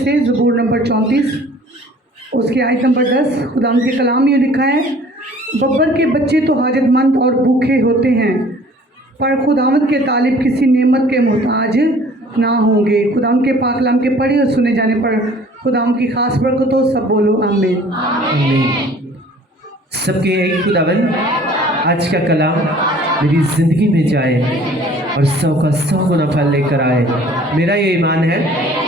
से ज़बूर नंबर 34 उसकी आयत नंबर 10 खुदा के कलाम में लिखा है, बब्बर के बच्चे तो हाजतमंद और भूखे होते हैं, पर खुदावंद के तालिब किसी नेमत के मोहताज ना होंगे। खुदावंद के पाक कलाम के पढ़े और सुने जाने पर खुदावंद की खास बरकत हो। सब बोलो आमीन। आमीन। सबके एक खुदावंद आज का कलाम मेरी ज़िंदगी में जाए और 100 का 100 गुना फल लेकर आए। मेरा ये ईमान है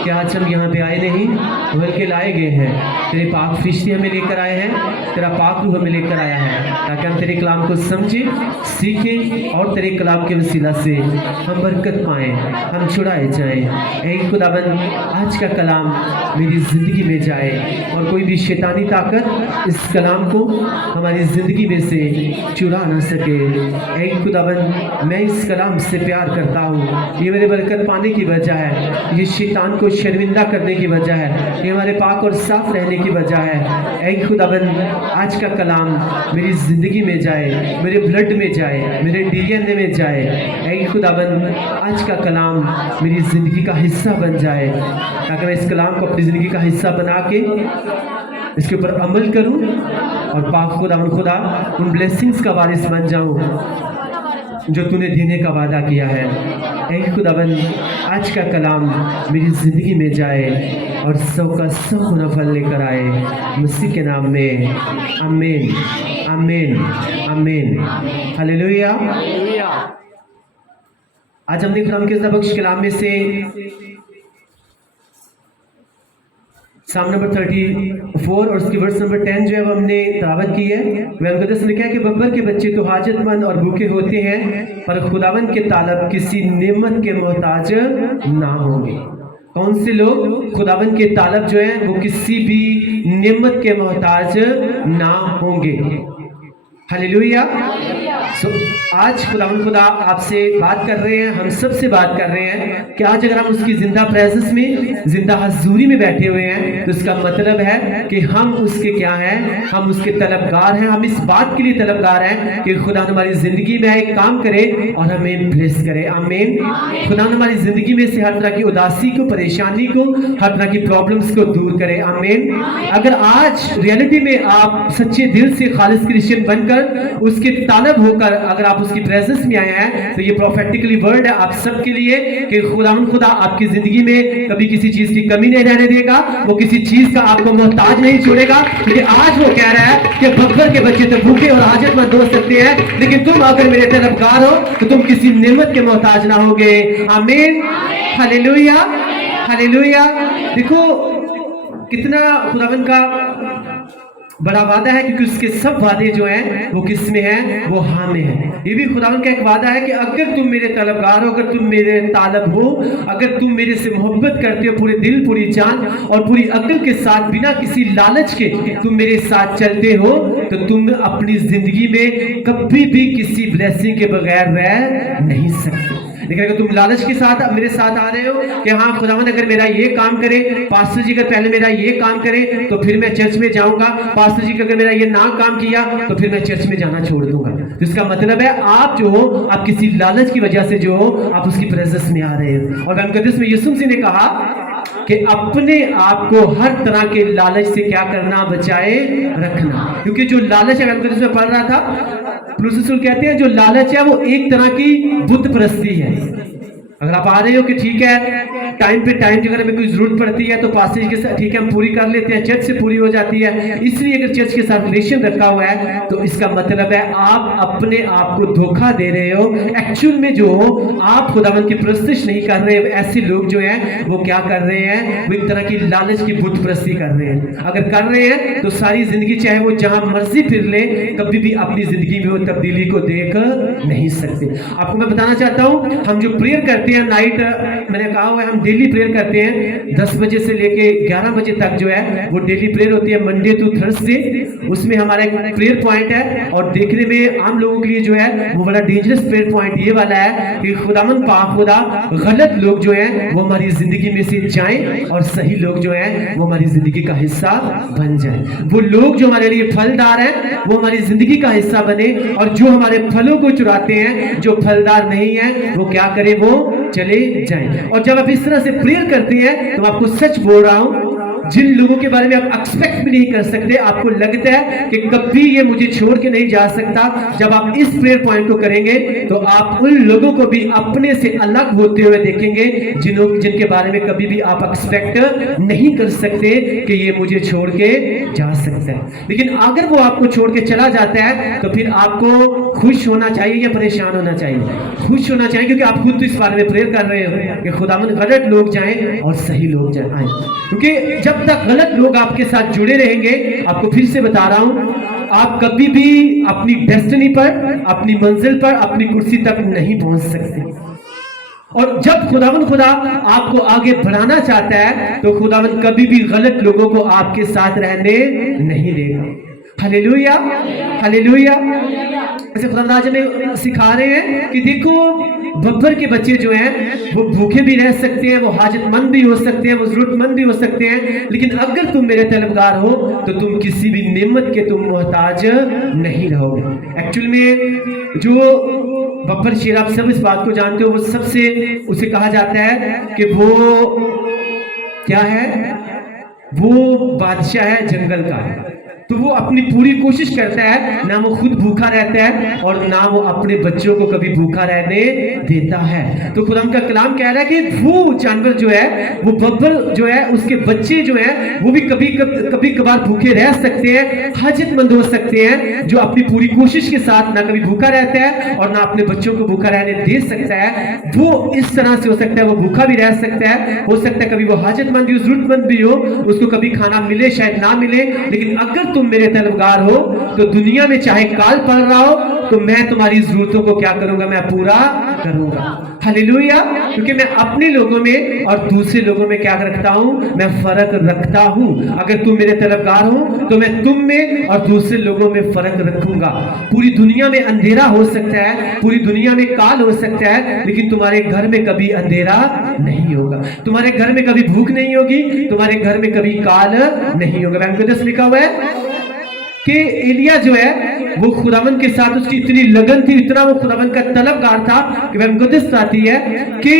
कि आज हम यहाँ पे आए नहीं बल्कि लाए गए हैं। तेरे पाक फरिश्ते हमें लेकर आए हैं, तेरा पाक रूह हमें लेकर आया है ताकि हम तेरे कलाम को समझें, सीखें और तेरे कलाम के वसीला से हम बरकत पाएँ, हम छुड़ाए जाएँ। ऐ खुदावंद आज का कलाम मेरी ज़िंदगी में जाए और कोई भी शैतानी ताकत इस कलाम को हमारी ज़िंदगी में से चुरा ना सके। ऐ खुदावंद मैं इस कलाम से प्यार करता हूँ, ये मेरे बरकत पाने की वजह है, ये शैतान को शर्मिंदा करने की वजह है, ये हमारे पाक और साफ रहने की वजह है। ऐ खुदावंद आज का कलाम मेरी ज़िंदगी में जाए, मेरे ब्लड में जाए, मेरे डीएनए में जाए। ऐ खुदावंद आज का कलाम मेरी ज़िंदगी का हिस्सा बन जाए ताकि मैं इस कलाम को अपनी ज़िंदगी का हिस्सा बना के इसके ऊपर अमल करूं और पाक खुदा उन ब्लेसिंग्स का वारिस बन जाऊं जो तूने देने का वादा किया है। ऐ खुदावंद आज का कलाम मेरी ज़िंदगी में जाए और 100 का 100 गुना फल लेकर आए, मसीह के नाम में आमीन आमीन आमीन। हालेलुया। आज हमने खुदा के बख्श कलाम में से साम नंबर 34 और उसकी वर्स नंबर 10 जो है वो हमने तिलावत की है। मुक़द्दस ने लिखा है कि बब्बर के बच्चे तो हाजतमंद और भूखे होते हैं, पर खुदावंद के तालब किसी नेमत के मोहताज ना होंगे। कौन से लोग? खुदावंद के तालब जो है वो किसी भी नेमत के मोहताज ना होंगे। हालेलुया। आज खुदा आपसे बात कर रहे हैं, हम सब से बात कर रहे हैं कि आज अगर हम उसकी जिंदा प्रेजेंस में, जिंदा हजूरी में बैठे हुए हैं तो इसका मतलब है कि हम उसके क्या हैं? हम उसके तलबगार हैं। हम इस बात के लिए तलबगार हैं कि खुदा हमारी जिंदगी में एक काम करे और हमें ब्लेस करे। आमीन। खुदा हमारी जिंदगी में से हर तरह की उदासी को, परेशानी को, हर तरह की प्रॉब्लम्स को दूर करे। आमीन। अगर आज रियलिटी में आप सच्चे दिल से खालिस क्रिश्चियन बनकर उसके तालब होकर अगर आप उसकी प्रेजेंस में आए हैं तो ये प्रोफेटिकली वर्ड है आप सबके लिए कि खुदा आपकी जिंदगी में कभी किसी चीज की कमी नहीं रहने देगा, वो किसी चीज का आपको मोहताज नहीं छोड़ेगा। क्योंकि आज वो कह रहा है कि बब्बर के बच्चे तो भूखे और हाजतमंद हो सकते हैं, लेकिन तुम अगर मेरे तलबगार हो तो तुम किसी नेमत के मोहताज ना होगे। आमीन। Hallelujah hallelujah. देखो कितना खुदावंद का बड़ा वादा है, क्योंकि उसके सब वादे जो हैं वो किस में हैं? वो हाँ में हैं। ये भी खुदावंद का एक वादा है कि अगर तुम मेरे तलबगार हो, अगर तुम मेरे तालब हो, अगर तुम मेरे से मोहब्बत करते हो पूरे दिल, पूरी जान और पूरी अक्ल के साथ, बिना किसी लालच के तुम मेरे साथ चलते हो तो तुम अपनी जिंदगी में कभी भी किसी ब्लेसिंग के बगैर रह नहीं सकते। लेकिन अगर तुम लालच के साथ मेरे साथ आ रहे हो कि हाँ खुदावंद अगर मेरा ये काम करे, पास्टर जी अगर पहले मेरा ये काम करे तो फिर मैं चर्च में जाऊंगा, पास्टर जी अगर मेरा ये ना काम किया तो फिर मैं चर्च में जाना छोड़ दूंगा, तो इसका मतलब है आप जो हो, आप किसी लालच की वजह से जो हो आप उसकी प्रेजेंस में आ रहे हो। और मुक़द्दस में यीशु मसीह ने कहा कि अपने आप को हर तरह के लालच से क्या करना? बचाए रखना। क्योंकि जो लालच है, मुक़द्दस में पढ़ रहा था, प्रोफेसर कहते हैं जो लालच है वो एक तरह की बुत परस्ती है। अगर आप आ रहे हो कि ठीक है टाइम पे टाइम की अगर हमें कोई जरूरत पड़ती है तो पास्टर के साथ ठीक है हम पूरी कर लेते हैं, चर्च से पूरी हो जाती है, इसलिए अगर चर्च के साथ रिलेशन रखा हुआ है तो इसका मतलब है आप अपने आप को धोखा दे रहे हो। एक्चुअल में जो आप खुदावंद की परस्तिश नहीं कर रहे, ऐसे लोग जो हैं वो क्या कर रहे हैं? वो एक तरह की लालच की बुत परस्ती कर रहे हैं। अगर कर रहे हैं तो सारी जिंदगी चाहे वो जहां मर्जी फिर ले, कभी भी अपनी जिंदगी में वो तब्दीली को देख नहीं सकते। आपको मैं बताना चाहता हूं, हम जो प्रेयर करते हैं नाइट, मैंने कहा हुआ है हम डेली प्रेयर करते हैं 10 बजे से लेके 11 बजे तक जो है वो डेली प्रेयर होती है, मंडे टू थर्सडे। उसमें हमारा एक प्रेयर पॉइंट है और देखने में आम लोगों के लिए जो है वो बड़ा डेंजरस प्रेयर पॉइंट ये वाला है कि खुदावंद पाक खुदा गलत लोग जो हैं वो हमारी जिंदगी में से जाएं और सही लोग जो हैं वो हमारी जिंदगी का हिस्सा बन जाएं। वो लोग जो हमारे लिए फलदार हैं वो हमारी जिंदगी का हिस्सा बने, और जो हमारे फलों को चुराते हैं, जो फलदार नहीं है, वो क्या करें? वो चले जाएं। और जब आप इस तरह से प्रेयर करते हैं तो आपको सच बोल रहा हूं जिन लोगों के बारे में आप एक्सपेक्ट भी नहीं कर सकते, आपको लगता है कि कभी ये मुझे छोड़ के नहीं जा सकता, जब आप इस प्रेयर पॉइंट को करेंगे तो आप उन लोगों को भी अपने से अलग होते हुए देखेंगे जिनके बारे में कभी भी आप एक्सपेक्ट नहीं कर सकते कि ये मुझे छोड़ के जा सकता है। लेकिन अगर वो आपको छोड़ के चला जाता है तो फिर आपको खुश होना चाहिए या परेशान होना चाहिए? खुश होना चाहिए, क्योंकि आप खुद तो इस बारे में प्रेयर कर रहे हो कि खुदावंद गलत लोग जाएं और सही लोग आएं। क्योंकि जब तक गलत लोग आपके साथ जुड़े रहेंगे, आपको फिर से बता रहा हूं, आप कभी भी अपनी डेस्टिनी पर, अपनी मंजिल पर, अपनी कुर्सी तक नहीं पहुंच सकते। और जब खुदावंद खुदा आपको आगे बढ़ाना चाहता है तो खुदावंद कभी भी गलत लोगों को आपके साथ रहने नहीं देगा। Hallelujah, hallelujah. ऐसे खुदावंद आज हमें सिखा रहे हैं कि देखो, बब्बर के बच्चे जो हैं वो भूखे भी रह सकते हैं, वो हाजतमंद भी हो सकते हैं, वो जरूरतमंद भी हो सकते हैं, लेकिन अगर तुम मेरे तलबगार हो तो तुम किसी भी नेमत के तुम मोहताज नहीं रहोगे। एक्चुअल में जो बब्बर शेर, आप सब इस बात को जानते हो, वो सबसे उसे कहा जाता है कि वो क्या है, वो बादशाह है जंगल का। तो वो अपनी पूरी कोशिश करता है, ना वो खुद भूखा रहता है और ना वो अपने बच्चों को कभी भूखा रहने देता है। तो खुदा का कलाम कह रहा है कि वो जानवर जो है, वो बब्बर जो है, उसके बच्चे जो हैं वो भी कभी कभार भूखे रह सकते हैं, हाजतमंद हो सकते हैं, जो अपनी पूरी कोशिश के साथ ना कभी भूखा रहता है और ना अपने बच्चों को भूखा रहने दे सकता है। वो इस तरह से हो सकता है, वो भूखा भी रह सकता है, हो सकता है कभी वो हाजतमंद भी हो, जरूरतमंद भी हो, उसको कभी खाना मिले शायद ना मिले, लेकिन अगर तुम मेरे तलबगार हो तो दुनिया में चाहे काल पड़ रहा हो तो मैं तुम्हारी जरूरतों को क्या करूंगा, मैं पूरा करूंगा। हालेलुया। क्योंकि मैं अपने लोगों में और दूसरे लोगों में क्या रखता हूं, मैं फर्क रखता हूं। अगर तुम मेरे तलबगार हो तो मैं तुम में और दूसरे लोगों में फर्क रखूंगा। पूरी दुनिया में अंधेरा हो सकता है, पूरी दुनिया में काल हो सकता है, लेकिन तुम्हारे घर में कभी अंधेरा नहीं होगा, तुम्हारे घर में कभी भूख नहीं होगी, तुम्हारे घर में कभी काल नहीं होगा। बैंकुदस लिखा हुआ है कि एलिया जो है वो खुदावन के साथ उसकी इतनी लगन थी, इतना वो खुदावन का तलबगार था कि वह मुकद्दस आती है कि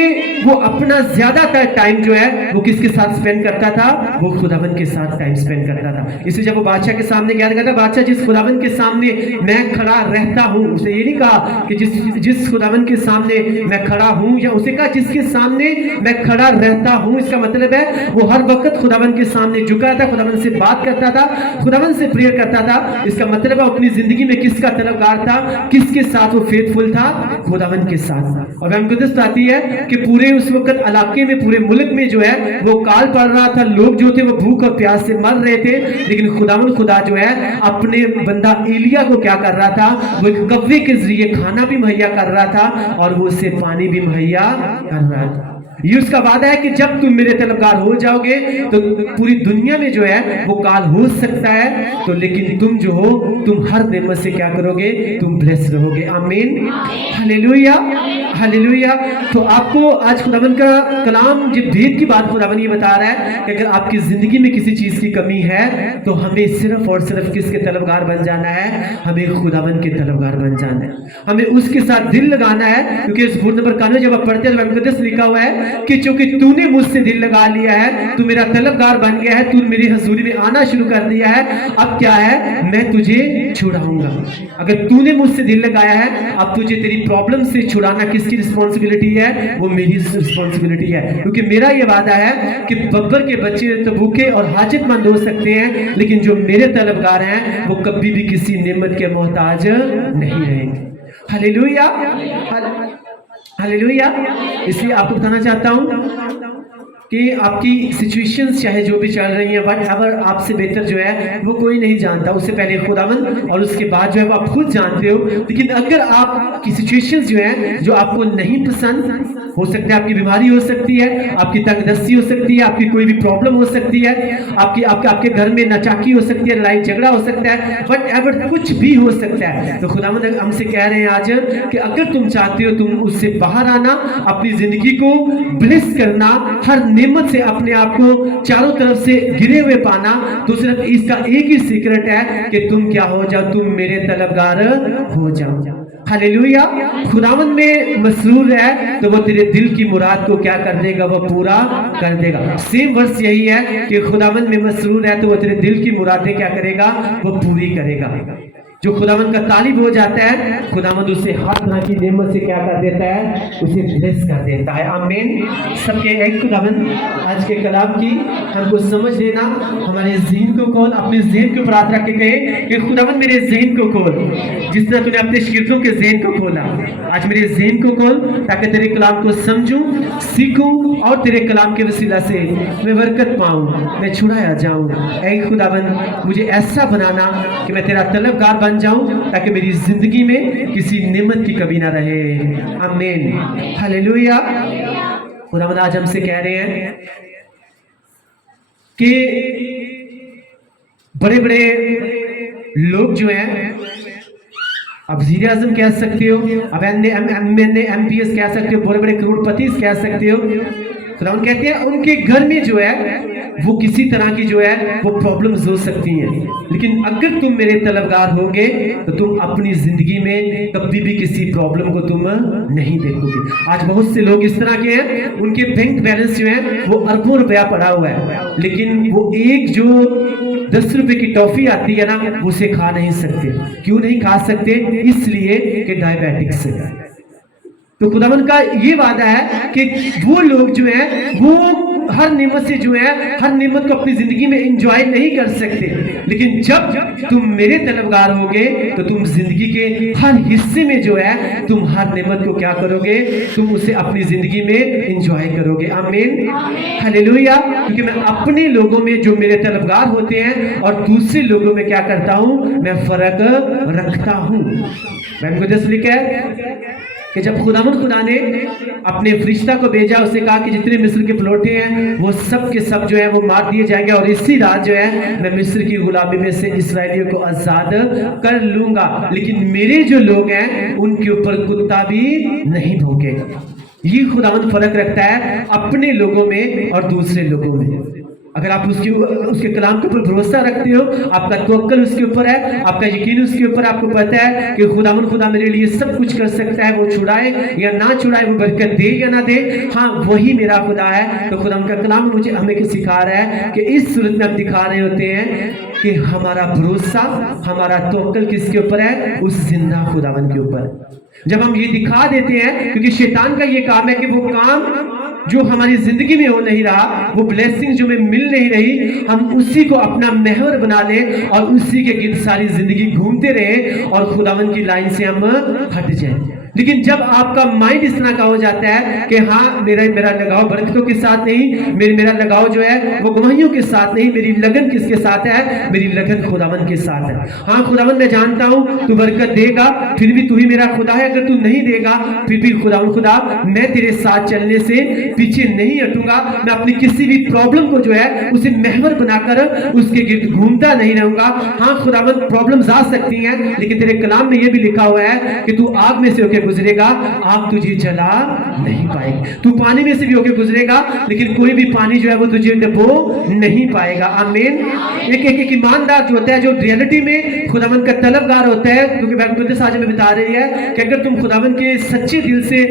वो अपना ज्यादातर टाइम जो है वो किसके साथ स्पेंड करता था, वो खुदावन के साथ टाइम स्पेंड करता था। इसलिए जब वो बादशाह के सामने क्या कहता, बादशाह जिस खुदावन के सामने मैं खड़ा रहता हूं, उसे ये नहीं कहा कि जिस खुदावन के सामने मैं खड़ा हूं, या उसे कहा जिसके सामने मैं खड़ा रहता हूं। इसका मतलब है वो हर वक्त खुदावन के सामने झुका था, खुदावन से बात करता था, खुदावन से प्रेयर करता था। इसका मतलब है अपनी जिंदगी में किसका तलबगार था, किसके साथ वो फेथफुल था, खुदावन के साथ। और मुकद्दस आती है कि पूरे उस वक्त इलाके में, पूरे मुल्क में जो है वो काल पड़ रहा था, लोग जो थे वो भूख और प्यास से मर रहे थे, लेकिन खुदावन खुदा जो है अपने बंदा एलिया को क्या कर रहा था, वो एक कव्वे के जरिए खाना भी मुहैया कर रहा था और वो उससे पानी भी मुहैया कर रहा था। ये उसका वादा है कि जब तुम मेरे तलबगार हो जाओगे तो पूरी दुनिया में जो है वो काल हो सकता है, तो लेकिन तुम जो हो, तुम हर नेमत से क्या करोगे, तुम ब्लेस रहोगे। आमीन, हालेलुया, हालेलुया। तो आपको आज खुदावन का कलाम जो भेद की बात खुदावन ये बता रहा है कि अगर आपकी जिंदगी में किसी चीज की कमी है तो हमें सिर्फ और सिर्फ किसके तलबगार बन जाना है, हमें खुदावन के तलबगार बन जाना है, हमें उसके साथ दिल लगाना है। क्योंकि इस बुर नंबर 91 जब आप पढ़ते हैं तो मुकद्दस लिखा हुआ है कि चूंकि तूने मुझसे दिल लगा लिया है, तू मेरा तलबगार बन गया है, तू मेरी हजूरी में आना शुरू कर दिया है, अब क्या है, मैं तुझे छुड़ाऊंगा। अगर तूने मुझसे दिल लगाया है, अब तुझे तेरी प्रॉब्लम से छुड़ाना किसकी रिस्पॉन्सिबिलिटी है, वो मेरी रिस्पॉन्सिबिलिटी है। क्योंकि मेरा ये वादा है कि बब्बर के बच्चे तो भूखे और हाजतमंद हो सकते हैं, लेकिन जो मेरे तलबगार हैं वो कभी भी किसी नेमत के मोहताज नहीं रहेंगे। Hallelujah, hallelujah. इसलिए आपको बताना चाहता हूं कि आपकी सिचुएशंस चाहे जो भी चल रही हैं, बट अगर आपसे बेहतर जो है वो कोई नहीं जानता, उससे पहले खुदावन और उसके बाद जो है वो आप खुद जानते हो। लेकिन अगर आपकी सिचुएशंस जो है जो आपको नहीं पसंद, हो सकता है आपकी बीमारी हो सकती है, आपकी तंगदस्ती हो सकती है, आपकी कोई भी प्रॉब्लम हो सकती है, आपके घर में नाचाकी हो सकती है, लड़ाई झगड़ा हो सकता है, बट अगर कुछ भी हो सकता है, तो खुदावन हमसे कह रहे हैं आज कि अगर तुम चाहते हो तुम उससे बाहर आना, अपनी जिंदगी को ब्लेस करना, हर नेमत से अपने आप को चारों तरफ से घिरे हुए पाना, तो सिर्फ इसका एक ही सीक्रेट है कि तुम क्या हो जाओ, तुम मेरे तलबगार हो जाओ। हालेलुया। खुदावन में मसरूर है तो वो तेरे दिल की मुराद को क्या कर देगा, वो पूरा कर देगा। सेम वर्स यही है कि खुदावन में मसरूर है तो वो तेरे दिल की मुरादें क्या करेगा, वो पूरी करेगा। जो खुदावन का तालिब हो जाता है, खुदावन उसे हर तरह की नेमत से क्या कर देता है, उसे ब्लेस कर देता है। आमीन। सबके एक खुदावन आज के कलाम की हमको समझ लेना, हमारे ज़हन को खोल, अपने ज़हन के ऊपर हाथ रख के कहे कि खुदावन मेरे ज़हन को खोल, जिस तरह तूने अपने शागिर्दों के ज़हन को खोला, आज मेरे ज़हन को खोल ताकि तेरे कलाम को समझूं, सीखूं और तेरे कलाम के वसीला से मैं बरकत पाऊं, मैं छुड़ाया जाऊं। ऐ खुदावन मुझे ऐसा बनाना कि मैं तेरा तलबगार बन जाऊं, ताकि मेरी जिंदगी में किसी नेमत की कमी ना रहे। आमीन। हालेलुया। खुदावंद आज हमसे कह रहे हैं कि बड़े बड़े लोग जो हैं, अब वज़ीर आज़म कह सकते हो, अब MPS कह सकते हो, बड़े बड़े करोड़पति कह सकते हो। खुदावंद कहते हैं उनके घर में जो है वो किसी तरह की जो है वो प्रॉब्लम्स हो सकती हैं, लेकिन अगर तुम मेरे तलबगार होगे तो तुम अपनी जिंदगी में कभी भी किसी प्रॉब्लम को तुम नहीं देखोगे। आज बहुत से लोग इस तरह के हैं, उनके बैंक बैलेंस जो है वो अरबों रुपया पड़ा हुआ है, लेकिन वो एक जो 10 रुपए की टॉफी आती है ना, उसे खा नहीं सकते। क्यों नहीं खा सकते? इसलिए कि डायबिटिक्स है। तो खुदावंद का ये वादा है कि वो लोग जो है वो हर नेमत से जो है हर नेमत को अपनी जिंदगी में एंजॉय नहीं कर सकते, लेकिन जब तुम मेरे तलबगार होगे तो तुम जिंदगी के हर हिस्से में जो है तुम हर नेमत को क्या करोगे, तुम उसे अपनी जिंदगी में एंजॉय करोगे। आमीन। हालेलुया। क्योंकि मैं अपने लोगों में जो मेरे तलबगार होते हैं और दूसरे लोगों में क्या करता हूं, मैं फर्क रखता हूं। मुक़द्दस लिखा है कि जब खुदा ने अपने फरिश्ता को भेजा, उसे कहा कि जितने मिस्र के प्लॉटे हैं वो सब के सब जो है वो मार दिए जाएंगे और इसी रात जो है मैं मिस्र की गुलामी में से इसराइलियों को आजाद कर लूंगा, लेकिन मेरे जो लोग हैं उनके ऊपर कुत्ता भी नहीं भौंकेगा। ये खुदावंद फर्क रखता है अपने लोगों में और दूसरे लोगों में। अगर आप उसके कलाम के ऊपर भरोसा रखते हो, आपका तवक्कुल उसके ऊपर है, आपका यकीन उसके ऊपर, आपको पता है कि खुदा मेरे लिए सब कुछ कर सकता है, वो छुड़ाए या ना छुड़ाए, वो बरकत दे या ना दे, हाँ वही मेरा खुदा है। तो खुदा का कलाम मुझे हमें सिखा रहा है कि इस सूरत में हम दिखा रहे होते हैं कि हमारा भरोसा, हमारा तवक्कुल किसके ऊपर है, उस जिंदा खुदावन के ऊपर। जब हम ये दिखा देते हैं, क्योंकि शैतान का ये काम है कि वो काम जो हमारी जिंदगी में हो नहीं रहा, वो ब्लेसिंग जो हमें मिल नहीं रही, हम उसी को अपना महवर बना लें और उसी के गिर्द सारी जिंदगी घूमते रहे और खुदावन की लाइन से हम हट जाएं। लेकिन जब आपका माइंड इस तरह का हो जाता है कि हाँ मेरा लगाव बरकतों के साथ नहीं, मेरा लगाव जो है वो गवाहियों के साथ नहीं, मेरी लगन किसके साथ है, मेरी लगन खुदावन के साथ है। हाँ खुदावन मैं जानता हूँ तू बरकत देगा, फिर भी तू ही मेरा खुदा है, अगर तू नहीं देगा फिर भी खुदावन खुदा मैं तेरे साथ चलने से पीछे नहीं हटूंगा, मैं अपनी किसी भी प्रॉब्लम को जो है उसे महवर बनाकर उसके गिर्द घूमता नहीं रहूंगा। हाँ खुदावन प्रॉब्लम्स आ सकती हैं, लेकिन तेरे कलाम में यह भी लिखा हुआ है कि तू आग में से होकर गुजरेगा, आग तुझे जला नहीं पाएगी। तू पानी में से भी होकर गुजरेगा, लेकिन कोई भी पानी जो है वो तुझे डुबो नहीं पाएगा। आमीन। एक ईमानदार जो होता है, जो रियलिटी में खुदावन का तलबगार होता है, क्योंकि मुक़द्दस आज हमें बता रही है कि अगर तुम खुदावन के सच्चे दिल से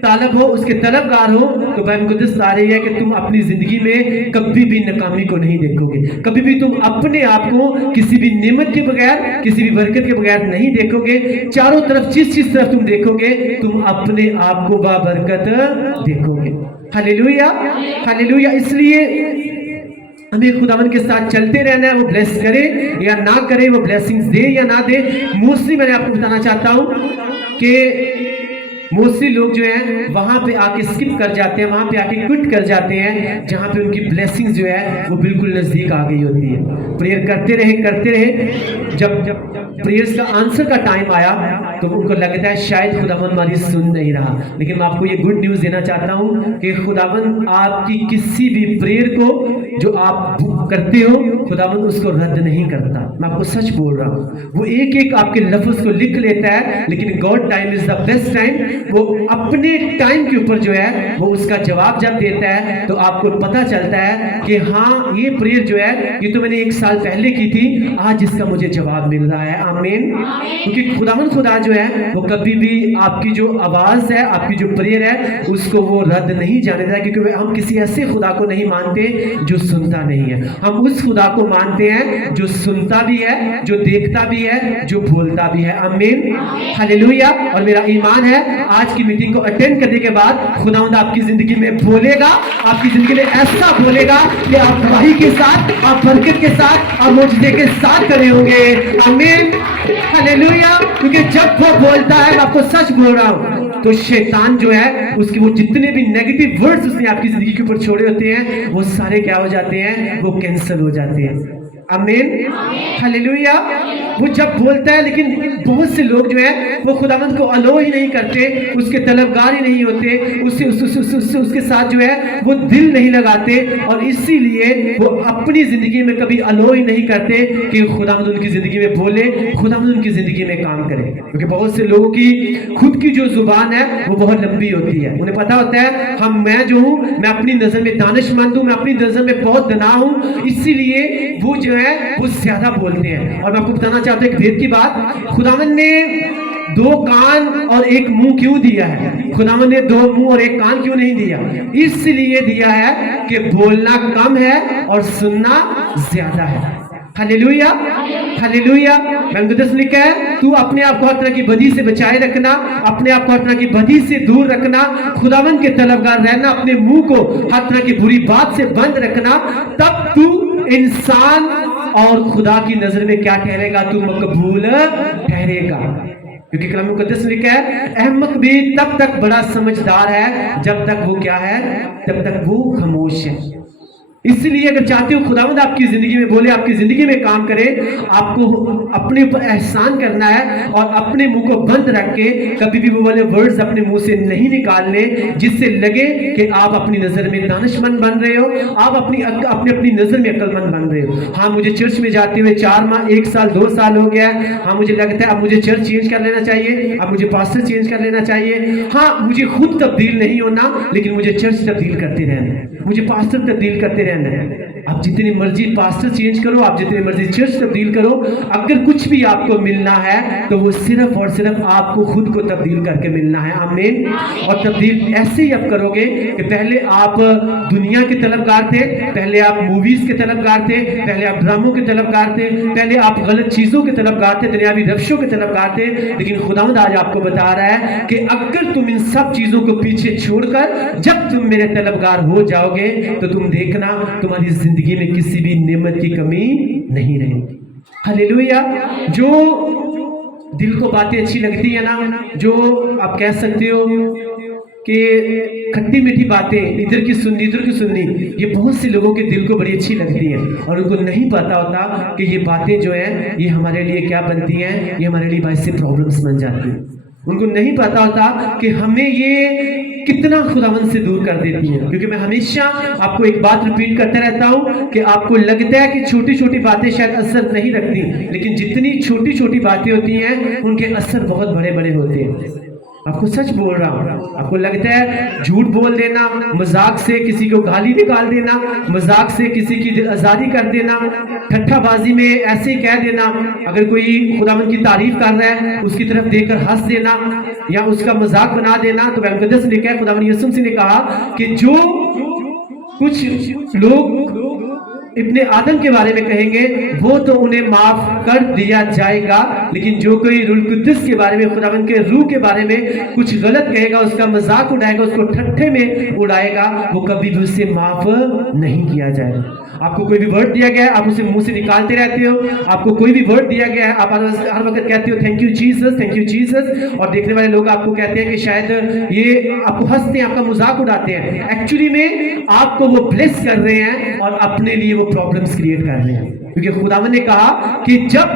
तालब हो, उसके तलबगार हो, तो मुक़द्दस बता रही है कि तुम अपनी जिंदगी में कभी भी नाकामी को नहीं देखोगे, कभी भी तुम अपने आप को किसी भी नेमत के बगैर, किसी भी बरकत के बगैर नहीं देखोगे। चारों तरफ जिस तरफ तुम देखोगे, तुम अपने आप को बाबरकत देखोगे। Hallelujah, hallelujah. इसलिए हमें खुदावन के साथ चलते रहना है, वो ब्लेस करे या ना करे, वो ब्लेसिंग्स दे या ना दे। मोस्टली मैंने आपको बताना चाहता हूं कि मोस्टली लोग जो हैं वहां पे आके स्किप कर जाते हैं, वहां पे आके क्विट कर जाते हैं जहां पे उनकी ब्लेसिंग्स जो है वो बिल्कुल नजदीक आ गई होती है। प्रेयर करते रहे, जब प्रेयर्स का आंसर का टाइम आया तो उनको लगता है शायद खुदावन हमारी सुन नहीं रहा। लेकिन मैं आपको ये गुड न्यूज़ देना चाहता हूँ कि खुदावन आपकी किसी भी प्रेयर को जो आप کرتے ہو खुदावंद उसको रद्द नहीं करता। मैं आपको सच बोल रहा हूँ, वो एक एक आपके लफ्ज को लिख लेता है, लेकिन God time is the best time. वो अपने टाइम के ऊपर जो है वो उसका जवाब जब देता है तो आपको पता चलता है कि हाँ ये प्रेयर जो है ये तो मैंने 1 साल पहले की थी, आज इसका मुझे जवाब मिल रहा है। आमीन। क्योंकि खुदावंद खुदा जो है वो कभी भी आपकी जो आवाज है, आपकी जो प्रेयर है उसको वो रद्द नहीं जाने देता, क्योंकि हम किसी ऐसे खुदा को नहीं मानते जो सुनता नहीं है। हम उस खुदा को मानते हैं जो सुनता भी है, जो देखता भी है, जो बोलता भी है। आमीन, हालेलुया। और मेरा ईमान है आज की मीटिंग को अटेंड करने के बाद खुदावंद आपकी जिंदगी में बोलेगा, आपकी जिंदगी में ऐसा बोलेगा कि आप गवाही के साथ, आप बरकत के साथ, आप मौजूदगी के साथ खड़े होंगे। आमीन, हालेलुया। क्योंकि जब वो बोलता है, मैं आपको सच बोल रहा हूं, तो शैतान जो है उसके वो जितने भी नेगेटिव वर्ड्स उसने आपकी जिंदगी के ऊपर छोड़े होते हैं वो सारे क्या हो जाते हैं, वो कैंसिल हो जाते हैं। आमीन, हालेलुया। वो जब बोलता है, लेकिन बहुत से लोग जो है वो खुदावंद को अलो ही नहीं करते, उसके तलबगार ही नहीं होते, उसके साथ जो है वो दिल नहीं लगाते, और इसीलिए वो अपनी जिंदगी में कभी अलो ही नहीं करते कि खुदावंद उनकी जिंदगी में बोले, खुदावंद उनकी जिंदगी में काम करे। क्योंकि बहुत से लोगों की खुद की जो जुबान है वो बहुत लंबी होती है। उन्हें पता होता है मैं जो हूँ, मैं अपनी नजर में दानिशमंद हूँ, मैं अपनी नजर में बहुत दना हूँ, इसीलिए वो जो है वो ज्यादा बोलते हैं। और मैं आपको बताना चाहता हूँ एक भेद की बात, खुदावंद ने 2 कान और 1 मुंह क्यों दिया है? खुदावंद ने 2 मुंह और 1 कान क्यों नहीं दिया? इसलिए दिया है कि बोलना कम है और सुनना ज्यादा है। Hallelujah, hallelujah. मुकद्दस लिखा है, तू अपने आप को हर तरह की बदी से बचाए रखना, अपने आप को हर तरह की बदी से दूर रखना, खुदावंद के तलबगार रहना, अपने मुंह को हर तरह की बुरी बात से बंद रखना, तब तू इंसान और खुदा की नजर में क्या ठहरेगा? तू मकबूल ठहरेगा। क्योंकि कलाम मुकद्दस लिखा है, अहमक भी तब तक बड़ा समझदार है जब तक वो क्या है, जब तक वो खामोश है। इसलिए अगर चाहते हो खुदावंद आपकी जिंदगी में बोले, आपकी जिंदगी में काम करे, आपको अपने ऊपर एहसान करना है और अपने मुंह को बंद रख के कभी भी वो वाले वर्ड्स अपने मुंह से नहीं निकालने जिससे लगे कि आप अपनी नजर में दानिशमंद बन रहे हो, आप अपनी नजर में अक्लमंद बन रहे हो। हाँ, मुझे चर्च में जाते हुए 4 माह, 1 साल, 2 साल हो गया है। हाँ, मुझे लगता है अब मुझे चर्च चेंज कर लेना चाहिए, अब मुझे पास्टर चेंज कर लेना चाहिए। हाँ, मुझे खुद तब्दील नहीं होना, लेकिन मुझे चर्च तब्दील करते रहना, मुझे पास्टर तब्दील करते रहना है। आप जितनी मर्जी पास्टर चेंज करो, आप जितनी मर्जी चर्च तब्दील करो, अगर कुछ भी आपको मिलना है तो वो सिर्फ और सिर्फ आपको खुद को तब्दील करके मिलना है। आमीन। और तब्दील ऐसे ही आप करोगे कि पहले आप दुनिया के तलबगार थे, पहले आप मूवीज के तलबगार थे, पहले आप ड्रामों के तलबगार थे, पहले आप गलत चीजों के तलबगार थे, दुनियावी रवशों के तलबगार थे। लेकिन खुदावंद आज आपको बता रहा है कि अगर तुम इन सब चीजों को पीछे छोड़कर जब तुम मेरे तलबगार हो जाओगे तो तुम देखना तुम्हारी जिंदगी में किसी भी नेमत की कमी नहीं रहेगी। हालेलुया। जो दिल को बातें अच्छी लगती है ना, जो आप कह सकते हो कि खट्टी मीठी बातें, इधर की सुननी उधर की सुननी, ये बहुत से लोगों के दिल को बड़ी अच्छी लगती हैं और उनको नहीं पता होता कि ये बातें जो हैं ये हमारे लिए क्या बनती हैं, ये हमारे लिए बाइस से प्रॉब्लम्स बन जाती हैं। उनको नहीं पता होता कि हमें ये कितना खुदावंद से दूर कर देती है। क्योंकि मैं हमेशा आपको एक बात रिपीट करता रहता हूं कि आपको लगता है कि छोटी छोटी बातें शायद असर नहीं रखती, लेकिन जितनी छोटी छोटी बातें होती हैं उनके असर बहुत बड़े बड़े होते हैं। आपको सच बोल रहा हूं। आपको लगता है झूठ बोल देना, मजाक से किसी को गाली निकाल देना, मजाक से किसी की दिल आजारी कर देना, ठट्ठाबाजी में ऐसे ही कह देना, अगर कोई खुदावंद की तारीफ कर रहा है उसकी तरफ देखकर हंस देना या उसका मजाक बना देना। तो मुकद्दस ने कहा, खुदावंद यीशु मसीह ने कहा कि जो कुछ लोग इब्ने आदम के बारे में कहेंगे वो तो उन्हें माफ कर दिया जाएगा, लेकिन जो कोई रूह कुद्दुस के बारे में, खुदावंद के रूह के बारे में कुछ गलत कहेगा, उसका मजाक उड़ाएगा, उसको ठट्ठे में उड़ाएगा, वो कभी भी उससे माफ नहीं किया जाएगा। आपको कोई भी वर्ड दिया गया है, आप उसे मुंह से निकालते रहते हो। आपको कोई भी वर्ड दिया गया है, आप हर वक्त कहते हो thank you Jesus, thank you Jesus, और देखने वाले लोग आपको कहते हैं कि शायद ये आपको हंसते हैं, आपका मजाक उड़ाते हैं। एक्चुअली में आपको वो ब्लेस कर रहे हैं और अपने लिए वो प्रॉब्लम्स क्रिएट कर रहे हैं। क्योंकि खुदावंद ने कहा कि जब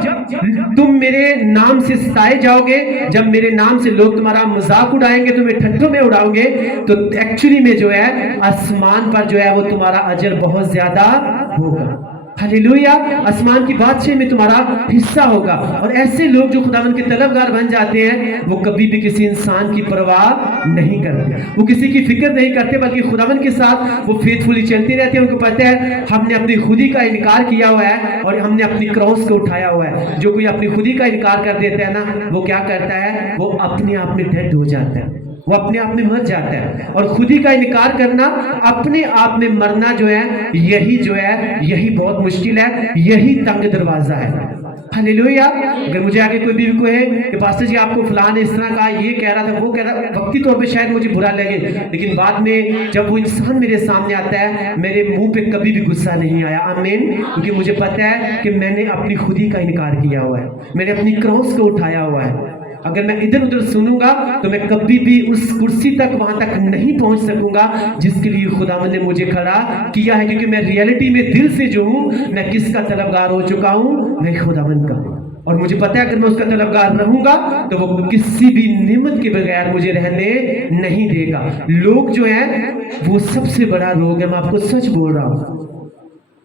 तुम मेरे नाम से सताए जाओगे, जब मेरे नाम से लोग तुम्हारा मजाक उड़ाएंगे, तुम्हें ठट्ठों में उड़ाओगे, तो एक्चुअली में जो है आसमान पर जो है वो तुम्हारा अजर बहुत ज्यादा होगा। हालेलुया, आसमान की बादशाही में तुम्हारा हिस्सा होगा। और ऐसे लोग जो खुदावंद के तलबगार बन जाते हैं, वो कभी भी किसी इंसान की परवाह नहीं करते, वो किसी की फिक्र नहीं करते, बल्कि खुदावंद के साथ वो फेथफुली चलते रहते हैं। उनको पता है हमने अपनी खुदी का इनकार किया हुआ है और हमने अपनी क्रॉस को उठाया हुआ है। जो कोई अपनी खुदी का इनकार कर देता है ना, वो क्या करता है, वो अपने आप में डेड हो जाता है, वो अपने आप में मर जाता है। और खुदी का इनकार करना, अपने आप में मरना जो है, यही बहुत मुश्किल है, यही तंग दरवाजा है। हालेलुया। अगर मुझे आगे कोई भी कहे कि पास्टर जी आपको फलां ने इस तरह कहा, ये कह रहा था, वो कह रहा, वक्ती तौर पे शायद मुझे बुरा लगे, लेकिन बाद में जब वो इंसान मेरे सामने आता है, मेरे मुंह पे कभी भी गुस्सा नहीं आया। आमीन। क्योंकि मुझे पता है कि मैंने अपनी खुदी का इनकार किया हुआ है, मैंने अपनी क्रॉस को उठाया हुआ है। अगर मैं इधर उधर सुनूंगा तो मैं कभी भी उस कुर्सी तक, वहां तक नहीं पहुंच सकूंगा जिसके लिए खुदावंद ने मुझे खड़ा किया है। क्योंकि मैं रियलिटी में दिल से जो हूं, मैं किसका तलबगार हो चुका हूं, मैं खुदावंद का। और मुझे पता है अगर मैं उसका तलबगार रहूंगा तो वो किसी भी नियमत के बगैर मुझे रहने नहीं देगा। लोग जो है वो सबसे बड़ा रोग है, मैं आपको सच बोल रहा हूं।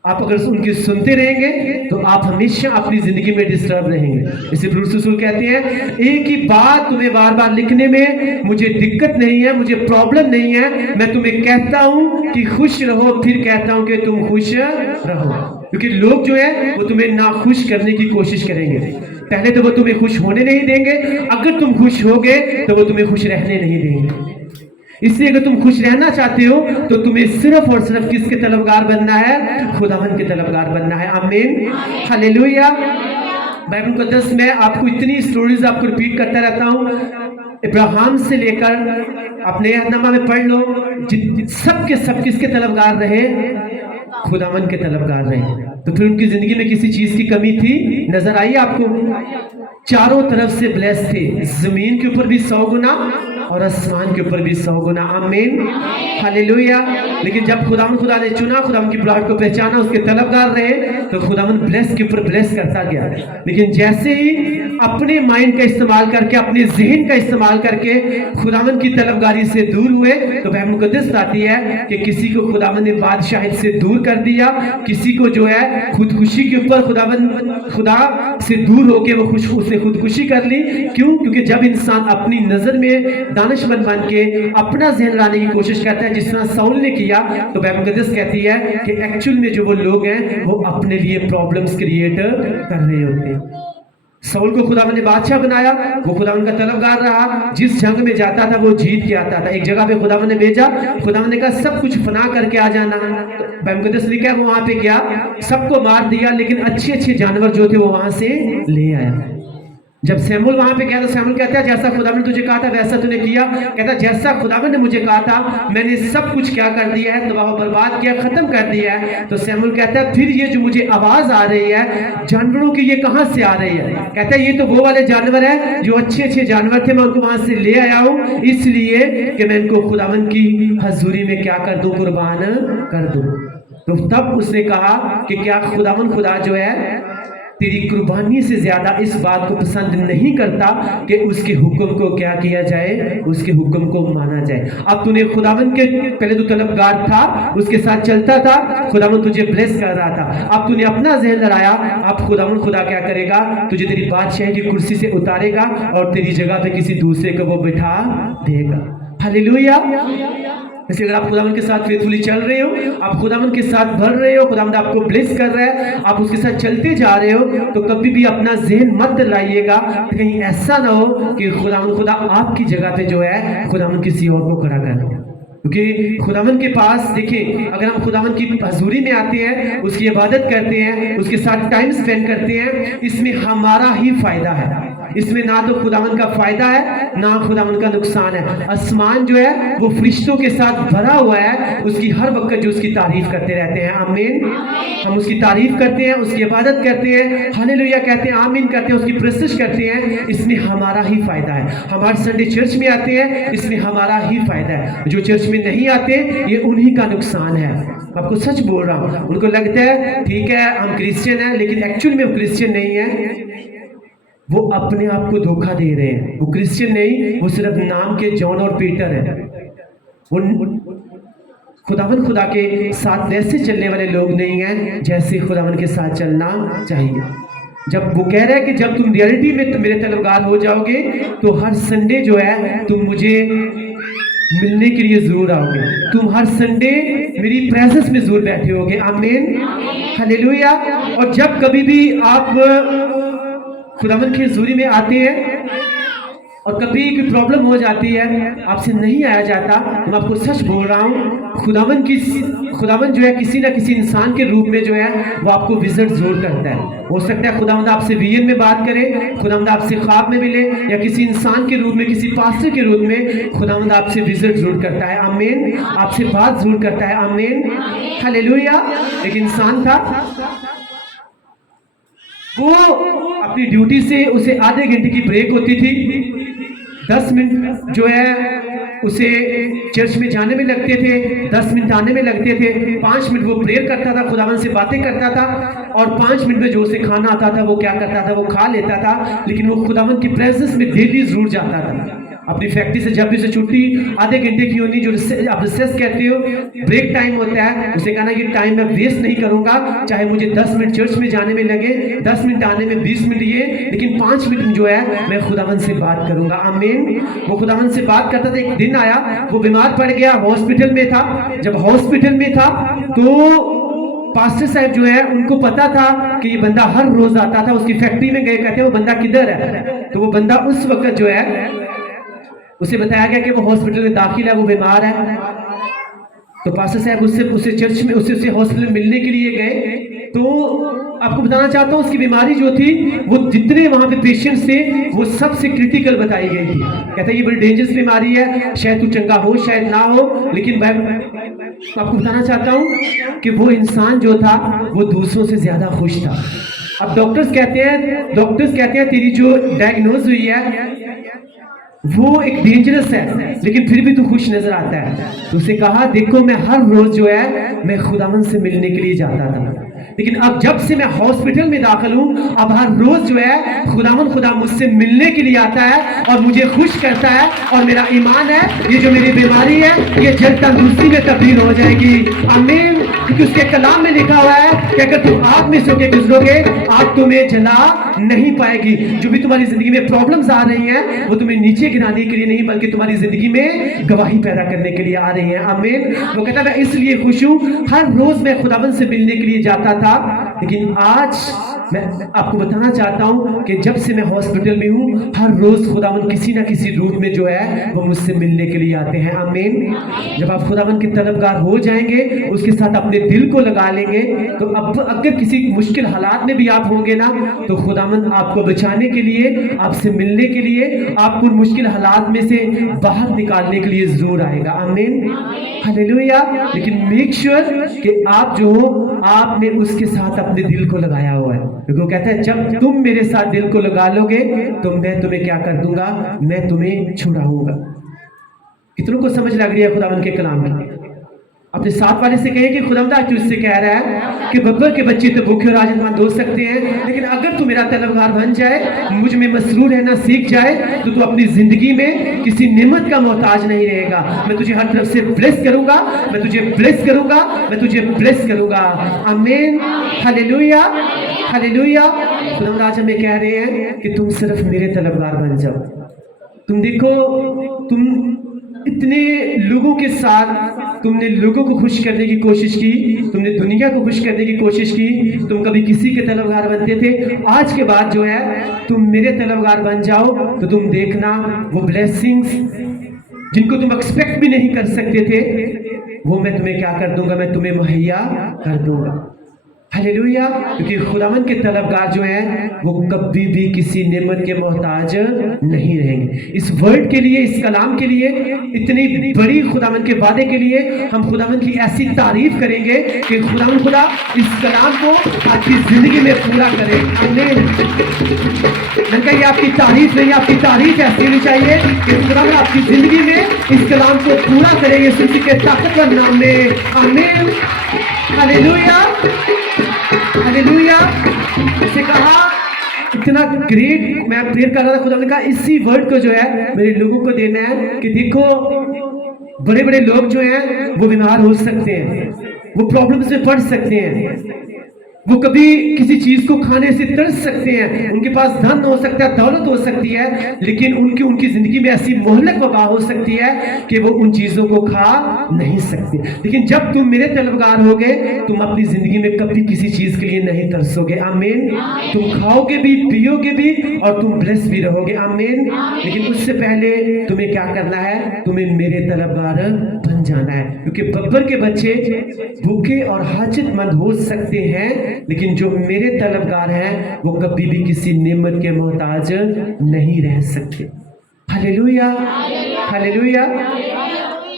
आप अगर उनकी सुनते रहेंगे तो आप हमेशा अपनी जिंदगी में डिस्टर्ब रहेंगे। इसी पौलुस रसूल कहते हैं, एक ही बात तुम्हें बार बार लिखने में मुझे दिक्कत नहीं है, मुझे प्रॉब्लम नहीं है। मैं तुम्हें कहता हूं कि खुश रहो, फिर कहता हूं कि तुम खुश रहो। क्योंकि लोग जो है वो तुम्हें नाखुश करने की कोशिश करेंगे। पहले तो वो तुम्हें खुश होने नहीं देंगे, अगर तुम खुश होगे तो वो तुम्हें खुश रहने नहीं देंगे। इसलिए अगर तुम खुश रहना चाहते हो तो तुम्हें सिर्फ और सिर्फ किसके तलबगार बनना है, खुदावंद के तलबगार बनना है। आमीन, हालेलुया। बाइबल मुकद्दस में आपको इतनी स्टोरीज आपको रिपीट करता रहता हूँ, इब्राहिम से लेकर अपने अहदनामा में पढ़ लो, सब के सब किसके तलबगार रहे, खुदावंद के तलबगार रहे। तो फिर उनकी जिंदगी में किसी चीज की कमी थी, नजर आई आपको? चारों तरफ से ब्लेस थे, जमीन के ऊपर भी 100 गुना और आसमान के ऊपर भी 100 गुना। आमीन, हालेलुया। लेकिन जब खुदा ने चुना, खुदावंद की बुलाहट को पहचाना, उसके तलबगार रहे, तो खुदावंद ब्लेस के ऊपर ब्लेस करता गया। लेकिन जैसे ही अपने माइंड का इस्तेमाल करके, अपने जहन का इस्तेमाल करके खुदावंद की तलबगारी से दूर हुए, तो बाइबल मुकद्दस आती है कि किसी को खुदावंद ने बादशाहियत से दूर कर दिया, किसी को जो है खुदकुशी के ऊपर खुदा से दूर होके वो उसने खुदकुशी कर ली। क्यों? क्योंकि जब इंसान अपनी नजर में दानिशमंद बन के अपना जहन लाने की कोशिश करता है, जिस तरह साउल ने किया, तो बाइबल मुकद्दस कहती है कि एक्चुअल में जो वो लोग हैं वो अपने लिए प्रॉब्लम्स क्रिएट कर रहे होते हैं। साउल को खुदावंद ने बादशाह बनाया, वो खुदावंद का तलबगार रहा, जिस जंग में जाता था वो जीत के आता था। एक जगह पे खुदावंद ने भेजा, खुदावंद ने कहा सब कुछ फना करके आ जाना। बाइबल मुकद्दस लिखा है वो वहां पे गया, सबको मार दिया, लेकिन अच्छे अच्छे जानवर जो थे वो वहां से ले आया। जब सैमुअल वहां पे गया तो सैमुअल कहता है जैसा खुदावंद ने तुझे कहा था वैसा तूने किया। कहता है जैसा खुदावंद ने मुझे कहा था मैंने सब कुछ क्या कर दिया है, तबाह बर्बाद किया, खत्म कर दिया है। तो सैमुअल कहता है फिर ये जो मुझे आवाज आ रही है जानवरों की, ये कहां से आ रही है? कहता है ये तो वो वाले जानवर है जो अच्छे अच्छे जानवर थे, मैं उनको वहां से ले आया हूं इसलिए कि मैं इनको खुदावंद की हजूरी में क्या कर दूं, कुर्बान कर दूं। तो तब उसने कहा कि क्या खुदावंद खुदा जो है तेरी कुर्बानी से ज्यादा इस बात को पसंद नहीं करता कि उसके हुक्म को क्या किया जाए, उसके हुक्म को माना जाए। अब तूने खुदावंद के, पहले तो तलबगार था, उसके साथ चलता था, खुदावंद तुझे ब्लेस कर रहा था, अब तूने अपना जहन लड़ाया, अब खुदावंद खुदा क्या करेगा, तुझे तेरी बादशाही की कुर्सी से उतारेगा और तेरी जगह पे किसी दूसरे को वो बिठा देगा। हालेलुया। इसलिए अगर आप खुदावंद के साथ फेथफुली चल रहे हो, आप खुदावंद के साथ भर रहे हो, खुदावंद आपको ब्लेस कर रहा है, आप उसके साथ चलते जा रहे हो, तो कभी भी अपना जहन मत लाइएगा कि कहीं ऐसा ना हो कि खुदावंद खुदा आपकी जगह पे जो है खुदावंद किसी और को खड़ा कर दे। क्योंकि खुदावंद के पास देखिए, अगर हम खुदावंद की हजूरी में आते हैं, उसकी इबादत करते हैं, उसके साथ टाइम स्पेंड करते हैं, इसमें हमारा ही फायदा है। इसमें ना तो खुदावंद का फायदा है ना खुदावंद का नुकसान है। आसमान जो है वो फरिश्तों के साथ भरा हुआ है, उसकी हर वक्त जो उसकी तारीफ करते रहते हैं। आमीन। हम उसकी तारीफ करते हैं, उसकी इबादत करते हैं, हालेलुया कहते हैं, आमीन करते हैं, उसकी प्रेस्टिज करते हैं, इसमें हमारा ही फायदा है। हमारे संडे चर्च में आते हैं, इसमें हमारा ही फायदा है। जो चर्च में नहीं आते ये उन्हीं का नुकसान है। आपको सच बोल रहा हूँ, उनको लगता है ठीक है हम क्रिश्चियन हैं, लेकिन एक्चुअल में वो क्रिश्चियन नहीं है, वो अपने आप को धोखा दे रहे हैं। वो क्रिश्चियन नहीं, वो सिर्फ नाम के जॉन और पीटर है। खुदावन खुदा के साथ वैसे चलने वाले लोग नहीं हैं जैसे खुदावन के साथ चलना चाहिए। जब वो कह रहा है कि जब तुम रियलिटी में तुम मेरे तलबगार हो जाओगे तो हर संडे जो है तुम मुझे मिलने के लिए जरूर आओगे, तुम हर संडे मेरी प्रेजेंस में जरूर बैठे होगे। आमीन, हालेलुया। और जब कभी भी आप खुदावन की हजूरी में आते हैं और कभी कोई प्रॉब्लम हो जाती है, आपसे नहीं आया जाता, तो मैं आपको सच बोल रहा हूँ, खुदावन जो है किसी ना किसी इंसान के रूप में जो है वो आपको विजिट जरूर करता है। हो सकता है खुदावंद आपसे विजन में बात करे, खुदावंद आपसे ख्वाब में मिले, या किसी इंसान के रूप में, किसी पास्टर के रूप में खुदावंद आपसे विजिट जरूर करता है। आमीन, आपसे बात जरूर करता है। आमीन, हालेलुया। एक इंसान था, वो अपनी ड्यूटी से उसे आधे घंटे की ब्रेक होती थी, 10 मिनट जो है उसे चर्च में जाने में लगते थे, 10 मिनट आने में लगते थे, 5 मिनट वो प्रेयर करता था, खुदावन से बातें करता था, और 5 मिनट में जो उसे खाना आता था वो क्या करता था, वो खा लेता था। लेकिन वो खुदावन की प्रेजेंस में डेली जरूर जाता था। अपनी फैक्ट्री से जब भी उसे छुट्टी आधे घंटे की होनी, जो आप रिसेस कहते हो, ब्रेक टाइम होता है, उसे कहना ये टाइम मैं वेस्ट नहीं करूंगा, चाहे मुझे 10 मिनट चर्च में जाने में लगे, 10 मिनट आने में 20 मिनट ये, लेकिन 5 मिनट जो है मैं खुदावन से बात करूंगा। आमीन। वो खुदावन से बात करता था। एक दिन आया, वो बीमार पड़ गया, हॉस्पिटल में था। जब हॉस्पिटल में था तो पास्टर साहब जो है उनको पता था कि ये बंदा हर रोज आता था, उसकी फैक्ट्री में गए, कहते हैं वो बंदा किधर है, तो वो बंदा उस वक्त जो है उसे बताया गया कि वो हॉस्पिटल में दाखिल है, वो बीमार है। तो पास्टर साहब उससे चर्च में उसे हॉस्पिटल में मिलने के लिए गए। तो आपको बताना चाहता हूँ, उसकी बीमारी जो थी, वो जितने वहां पे पेशेंट्स थे वो सबसे क्रिटिकल बताई गई थी। कहता है ये बड़ी डेंजरस बीमारी है, शायद तू चंगा हो शायद ना हो, लेकिन आपको बताना चाहता हूँ कि वो इंसान जो था वो दूसरों से ज्यादा खुश था। अब डॉक्टर्स कहते हैं तेरी जो डायग्नोज हुई है वो एक डेंजरस है, लेकिन फिर भी तू खुश नजर आता है। तो उसे कहा देखो मैं हर रोज जो है मैं खुदावन से मिलने के लिए जाता था, लेकिन अब जब से मैं हॉस्पिटल में दाखिल हूँ, अब हर रोज जो है खुदा मुझसे मिलने के लिए आता है और मुझे खुश करता है, और मेरा ईमान है ये जो मेरी बीमारी है ये जल्द तंदुरुस्ती में तब्दील हो जाएगी। आमीन। क्योंकि उसके कलाम में लिखा हुआ है कि अगर तुम आग में से होकर गुजरोगे आग तुम्हें जला नहीं पाएगी। जो भी तुम्हारी जिंदगी में प्रॉब्लम्स आ रही हैं वो तुम्हें नीचे गिराने के लिए नहीं, बल्कि तुम्हारी जिंदगी में गवाही पैदा करने के लिए आ रही हैं। आमीन। वो कहता मैं इसलिए खुश हूँ, हर रोज मैं खुदावन से मिलने के लिए जाता था, लेकिन आज मैं आपको बताना चाहता हूं कि जब से मैं हॉस्पिटल में हूं हर रोज खुदावन किसी ना किसी रूप में जो है वो मुझसे मिलने के लिए आते हैं। आमीन। जब आप खुदावन के तलबगार हो जाएंगे, उसके साथ अपने दिल को लगा लेंगे, तो अब अगर किसी मुश्किल हालात में भी आप होंगे ना, तो खुदावन आपको बचाने के लिए, आपसे मिलने के लिए, आपको मुश्किल हालात में से बाहर निकालने के लिए जरूर आएगा। आमीन, हालेलुया। लेकिन मेक श्योर कि आप जो हो आपने उसके साथ अपने दिल को लगाया हुआ है, क्योंकि वो कहता है जब तुम मेरे साथ दिल को लगा लोगे तो मैं तुम्हें क्या कर दूंगा, मैं तुम्हें छुड़ाऊंगा। कितनों को समझ लग रही है खुदावन के कलाम की? अपने साथ वाले से कहें कि खुदावंद तुझसे कह रहा है कि बब्बर के बच्चे तो भूखे और आजमंद हो सकते हैं, लेकिन अगर तू मेरा तलबगार बन जाए, मुझ में मसरूर रहना सीख जाए, तो तू अपनी जिंदगी में किसी नेमत का मोहताज नहीं रहेगा। मैं तुझे हर तरफ से ब्लेस करूंगा, मैं तुझे ब्लेस करूंगा, मैं तुझे ब्लेस करूंगा। आमीन, हालेलुया, हालेलुया। खुदावंद आज हमें कह रहे हैं कि तुम सिर्फ मेरे तलबगार बन जाओ। तुम देखो, तुम इतने लोगों के साथ तुमने लोगों को खुश करने की कोशिश की, तुमने दुनिया को खुश करने की कोशिश की, तुम कभी किसी के तलबगार बनते थे, आज के बाद जो है तुम मेरे तलबगार बन जाओ तो तुम देखना वो ब्लेसिंग्स जिनको तुम एक्सपेक्ट भी नहीं कर सकते थे वो मैं तुम्हें क्या कर दूंगा, मैं तुम्हें मुहैया कर दूंगा। हालेलुया। क्योंकि खुदावन के तलबगार जो हैं वो कभी भी किसी नेमत के मोहताज नहीं रहेंगे। इस वर्ड के लिए, इस कलाम के लिए, इतनी बड़ी खुदावन के वादे के लिए हम खुदावन की ऐसी तारीफ करेंगे कि खुदावन खुदा इस कलाम को आपकी जिंदगी में पूरा करे। आमीन। मैंने कहा ये आपकी तारीफ नहीं, आपकी तारीफ ऐसी होनी चाहिए कि खुदावन आपकी जिंदगी में इस कलाम को पूरा करे, यीशु मसीह के ताकतवर नाम में। आमीन, हालेलुया, हालेलुया। इसे कहा इतना ग्रेट, मैं प्रेयर कर रहा था, खुदा ने कहा इसी वर्ड को जो है मेरे लोगों को देना है कि देखो बड़े बड़े लोग जो हैं वो बीमार हो सकते हैं, वो प्रॉब्लम्स में पड़ सकते हैं, वो कभी किसी चीज को खाने से तरस सकते हैं, उनके पास धन हो सकता है, दौलत हो सकती है, लेकिन उनकी जिंदगी में ऐसी मोहलक वबा हो सकती है कि वो उन चीजों को खा नहीं सकते। लेकिन जब तुम मेरे तलबगार होगे, तुम अपनी जिंदगी में कभी किसी चीज के लिए नहीं तरसोगे। आमीन। तुम खाओगे भी, पियोगे भी और तुम ब्लेस भी रहोगे। आमीन। लेकिन उससे पहले तुम्हें क्या करना है? तुम्हें मेरे तलबगार बन जाना है, क्योंकि बब्बर के बच्चे भूखे और हाजतमंद हो सकते हैं, लेकिन जो मेरे तलबगार हैं वो कभी भी किसी नेमत के मोहताज नहीं रह सकते। Hallelujah, hallelujah.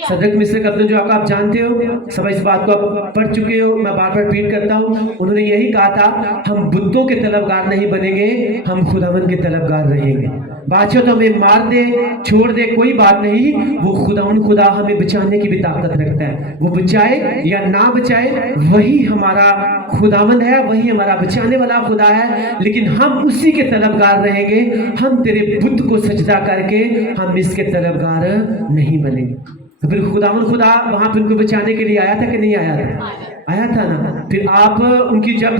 सदरक मिस्र कब्दन जो आप जानते हो, सब इस बात को आप पढ़ चुके हो, मैं बार बार रिपीट करता हूँ। उन्होंने यही कहा था, हम बुतों के तलबगार नहीं बनेंगे, हम खुदावन के तलबगार रहेंगे। बादशाह तो हमें मार दे, छोड़ दे, कोई बात नहीं, वो खुदा हमें बचाने की भी ताकत रखता है। वो बचाए या ना बचाए, वही हमारा खुदावंद है, वही हमारा बचाने वाला खुदा है। लेकिन हम उसी के तलबगार रहेंगे। हम तेरे बुत को सजदा करके हम इसके तलबगार नहीं बनेंगे। तो फिर खुदा वहां पर उनको बचाने के लिए आया था कि नहीं आया था? आया था ना। फिर आप उनकी जब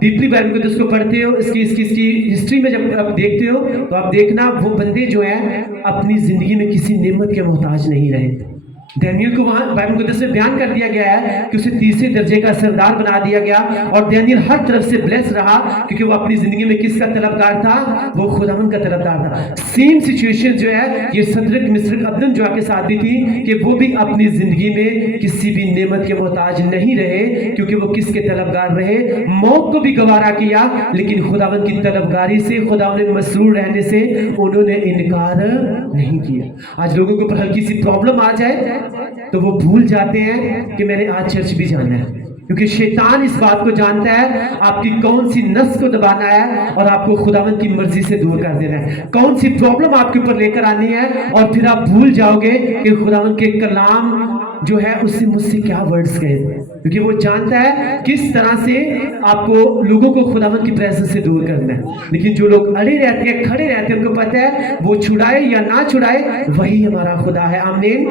डीपली बाइबल को पढ़ते हो, इसकी हिस्ट्री में जब आप देखते हो, तो आप देखना वो बंदे जो हैं अपनी जिंदगी में किसी नेमत के मोहताज नहीं रहे। डैनियल को वहां बाइबल मुकद्दस में बयान कर दिया गया है कि उसे तीसरे दर्जे का सरदार बना दिया गया, और डैनियल हर तरफ से ब्लेस रहा, क्योंकि वो अपनी जिंदगी में किसका तलबगार था? वो खुदावन का तलबगार था। सेम सिचुएशन जो है ये सदरक मिस्र अब्दन जो के साथ भी थी, कि वो भी अपनी जिंदगी में किसी भी नेमत के मोहताज नहीं रहे, क्योंकि वो किसके तलबगार रहे? मौत को भी गवारा किया, लेकिन खुदावन की तलबगारी से, खुदावन में मसरूर रहने से उन्होंने इनकार नहीं किया। आज लोगों के ऊपर हल्की सी प्रॉब्लम आ जाए तो वो भूल जाते हैं कि मैंने आज चर्च भी जाना है, क्योंकि शैतान इस बात को जानता है आपकी कौन सी नस को दबाना है और आपको खुदावंद की मर्जी से दूर कर देना है, कौन सी प्रॉब्लम आपके ऊपर लेकर आनी है, और फिर आप भूल जाओगे कि खुदावंद के कलाम जो है उससे मुझसे क्या वर्ड्स कहे, क्योंकि वो जानता है किस तरह से आपको लोगों को खुदावंद की प्रेजेंस से दूर करना है। लेकिन जो लोग अड़े रहते हैं, खड़े रहते हैं, उनको पता है वो छुड़ाए या ना छुड़ाए, वही हमारा खुदा है। आमीन।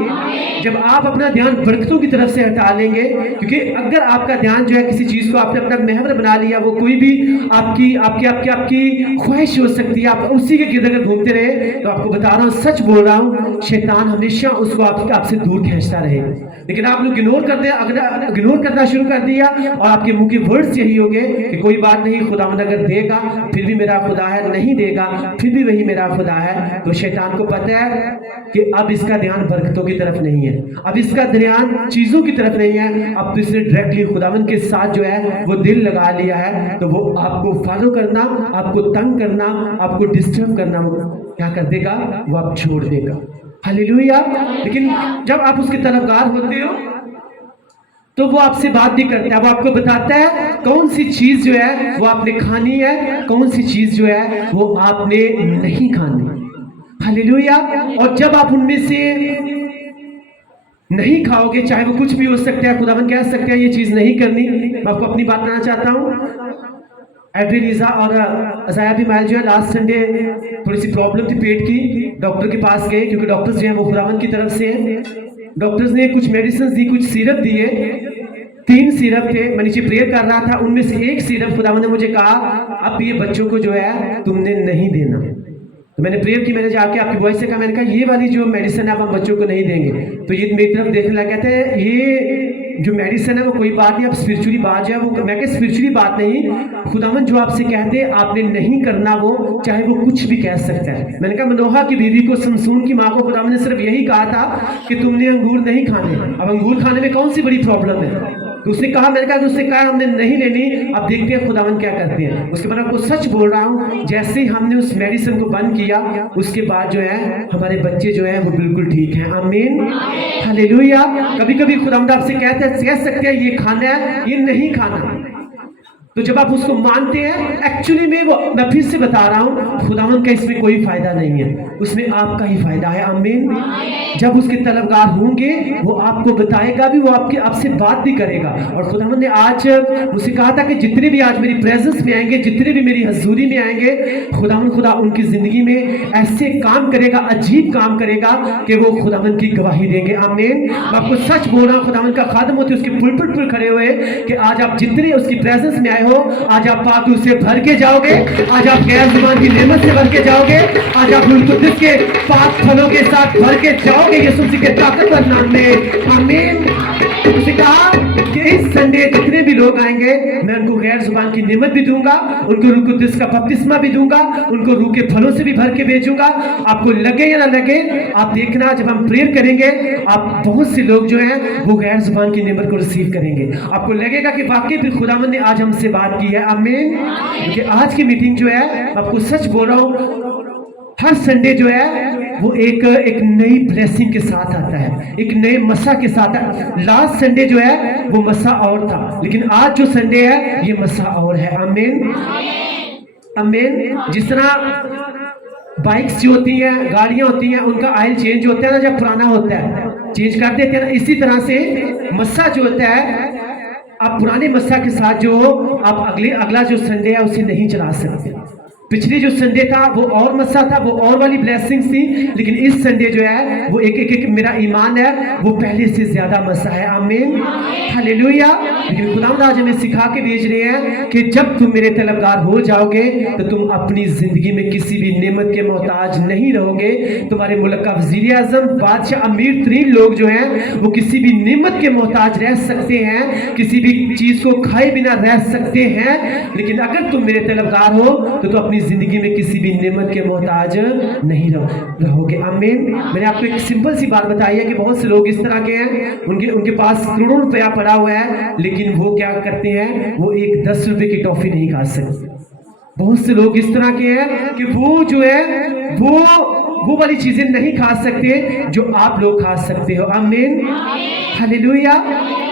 जब आप अपना ध्यान बरकतों की तरफ से हटा लेंगे, क्योंकि अगर आपका ध्यान जो है किसी चीज को आपने अपना महवर बना लिया, वो कोई भी आपकी आपकी आपकी आपकी ख्वाहिश हो सकती है, आप उसी के गिर्द अगर घूमते रहे, तो आपको बता रहा हूँ, सच बोल रहा हूँ, शैतान हमेशा उसको आपसे दूर खींचता रहेगा। लेकिन आप लोग इग्नोर करना शुरू कर दिया, और आपके मुंह के वर्ड्स यही हो गए कि कोई बात नहीं, खुदावंद अगर देगा फिर भी मेरा खुदा है, नहीं देगा फिर भी वही मेरा खुदा है। तो शैतान को पता है कि अब इसका ध्यान बरकतों की तरफ नहीं है, अब इसका ध्यान चीजों की तरफ नहीं है, अब तो इसने डायरेक्टली खुदावंद के साथ जो है वो दिल लगा लिया है। तो वो आपको फॉलो करना, आपको तंग करना, आपको डिस्टर्ब करना वो क्या कर देगा? वो आप छोड़ देगा। हालेलुया। लेकिन जब आप उसके तलबगार होते हो तो वो आपसे बात भी करता है, वो आपको बताता है कौन सी चीज जो है वो आपने खानी है, कौन सी चीज जो है वो आपने नहीं खानी। हालेलुया। और जब आप उनमें से नहीं खाओगे, चाहे वो कुछ भी हो सकता है, खुदावन कह सकते हैं ये चीज नहीं करनी। मैं आपको अपनी बात बताना चाहता हूँ। एड्री लीजा और अजाया भी माइल जो है लास्ट संडे थोड़ी सी प्रॉब्लम थी पेट की, डॉक्टर के पास गए, क्योंकि डॉक्टर्स जो है वो खुदावन की तरफ से हैं। डॉक्टर्स ने कुछ मेडिसिन दी, कुछ सिरप दिए, 3 सिरप थे। मैं नीचे प्रेयर कर रहा था, उनमें से एक सिरप खुदावन ने मुझे कहा अब ये बच्चों को जो है तुमने नहीं देना। तो मैंने प्रेयर की, मैंने जाके आपकी वॉइस से कहा, मैंने कहा ये वाली जो मेडिसिन है आप बच्चों को नहीं देंगे। तो ये मेरी तरफ देखने लगा, कहते हैं ये जो मेडिसिन है वो कोई बात नहीं, आप स्पिरिचुअली बात जो है वो, मैं क्या स्पिरिचुअली बात नहीं, खुदावन जो आपसे कहते हैं आपने नहीं करना, वो चाहे वो कुछ भी कह सकता है। मैंने कहा मनोहा की बीवी को, समसून की माँ को खुदावन ने सिर्फ यही कहा था कि तुमने अंगूर नहीं खाने, अब अंगूर खाने में कौन सी बड़ी प्रॉब्लम है? तो उसने कहा, मैंने कहा उसने कहा हमने नहीं लेनी। अब देखते हैं खुदावन क्या करते हैं। उसके बाद आपको सच बोल रहा हूँ, जैसे ही हमने उस मेडिसिन को बंद किया, उसके बाद जो है हमारे बच्चे जो हैं वो बिल्कुल ठीक हैं। आमीन। हालेलुया। कभी कभी खुदावंद आपसे कह सकते हैं ये खाना है, ये नहीं खाना। تو جب آپ اس کو مانتے ہیں ایکچولی میں پھر سے بتا رہا ہوں خداوند کا اس میں کوئی فائدہ نہیں ہے, اس میں آپ کا ہی فائدہ ہے. آمین. جب اس کے طلبگار ہوں گے وہ آپ کو بتائے گا بھی, وہ آپ سے بات بھی کرے گا. اور خداوند نے آج مجھ سے کہا تھا کہ جتنے بھی آج میری پریزنس میں آئیں گے, جتنے بھی میری حضوری میں آئیں گے, خداوند خدا ان کی زندگی میں ایسے کام کرے گا, عجیب کام کرے گا کہ وہ خداوند کی گواہی دیں گے. آمین. میں آپ کو سچ بول رہا ہوں, خداوند کا خادم ہوتے اس کے پلپٹ پر کھڑے ہوئے کہ آج آپ جتنے اس کی پریزنس میں آئے ہو, آج آپ پاک روح سے بھر کے جاؤ گے, آج آپ غیر زبان کی نعمت سے بھر کے جاؤ گے, آج آپ روح القدس کے پاک پھلوں کے ساتھ بھر کے جاؤ گے یسوع مسیح کے طاقتور نام میں. آمین. اسے کہا کہ اس سنڈے جتنے بھی لوگ آئیں گے میں ان کو غیر زبان کی نعمت بھی دوں گا, ان کو روح القدس کا بپتسمہ بھی دوں گا, ان کو روح کے پھلوں سے بھی بھر کے بھیجوں گا. آپ کو لگے یا نہ لگے, آپ دیکھنا جب ہم پریئر کریں گے آپ بہت سے لوگ جو ہیں وہ غیر زبان کی نعمت کو ریسیو کریں گے. آپ کو لگے گا کہ واقعی پھر خداوند نے آج ہم سے بات کی ہے. آمین. کیونکہ آج کی میٹنگ جو ہے, آپ کو سچ بول رہا ہوں, ہر سنڈے جو ہے وہ ایک نئی بلیسنگ کے ساتھ آتا ہے, ایک نئے مسا کے ساتھ ہے. لاسٹ سنڈے جو ہے وہ مسا اور تھا, لیکن آج جو سنڈے ہے یہ مسا اور ہے. آمین. آمین. جس طرح بائکس جو ہوتی ہیں, گاڑیاں ہوتی ہیں, ان کا آئل چینج ہوتا ہے نا جب پرانا ہوتا ہے, چینج کر دیتے ہیں نا, اسی طرح سے مسا جو ہوتا ہے آپ پرانے مسا کے ساتھ جو آپ اگلا جو سنڈے ہے اسے نہیں چلا سکتے. پچھلی جو سنڈے تھا وہ اور مسا تھا, وہ اور والی بلیسنگز تھی, لیکن اس سنڈے جو ہے وہ ایک میرا ایمان ہے وہ پہلے سے زیادہ مسا ہے. آمین. ہلیلویا. لیکن خداوند آج ہمیں سکھا کے بھیج رہے ہیں کہ جب تم میرے طلبگار ہو جاؤ گے تو تم اپنی زندگی میں کسی بھی نعمت کے محتاج نہیں رہو گے. تمہارے ملک کا وزیر اعظم, بادشاہ, امیر ترین لوگ جو ہیں وہ کسی بھی نعمت کے محتاج رہ سکتے ہیں, کسی بھی چیز کو کھائے بنا رہ سکتے ہیں, لیکن اگر تم میرے طلبگار ہو تو اپنی زندگی میں کسی بھی نعمت کے محتاج نہیں رہو گے. آمین. میں نے آپ کو ایک سمپل سی بات بتائی ہے کہ بہت سے لوگ اس طرح کے ہیں, ان کے پاس کروڑوں روپیہ پڑا ہوا ہے, لیکن وہ کیا کرتے ہیں, وہ ایک 10 روپے کی ٹافی نہیں کھا سکتے. بہت سے لوگ اس طرح کے ہیں کہ وہ جو ہے وہ والی چیزیں نہیں کھا سکتے جو آپ لوگ کھا سکتے ہو. آمین. ہلیلویا.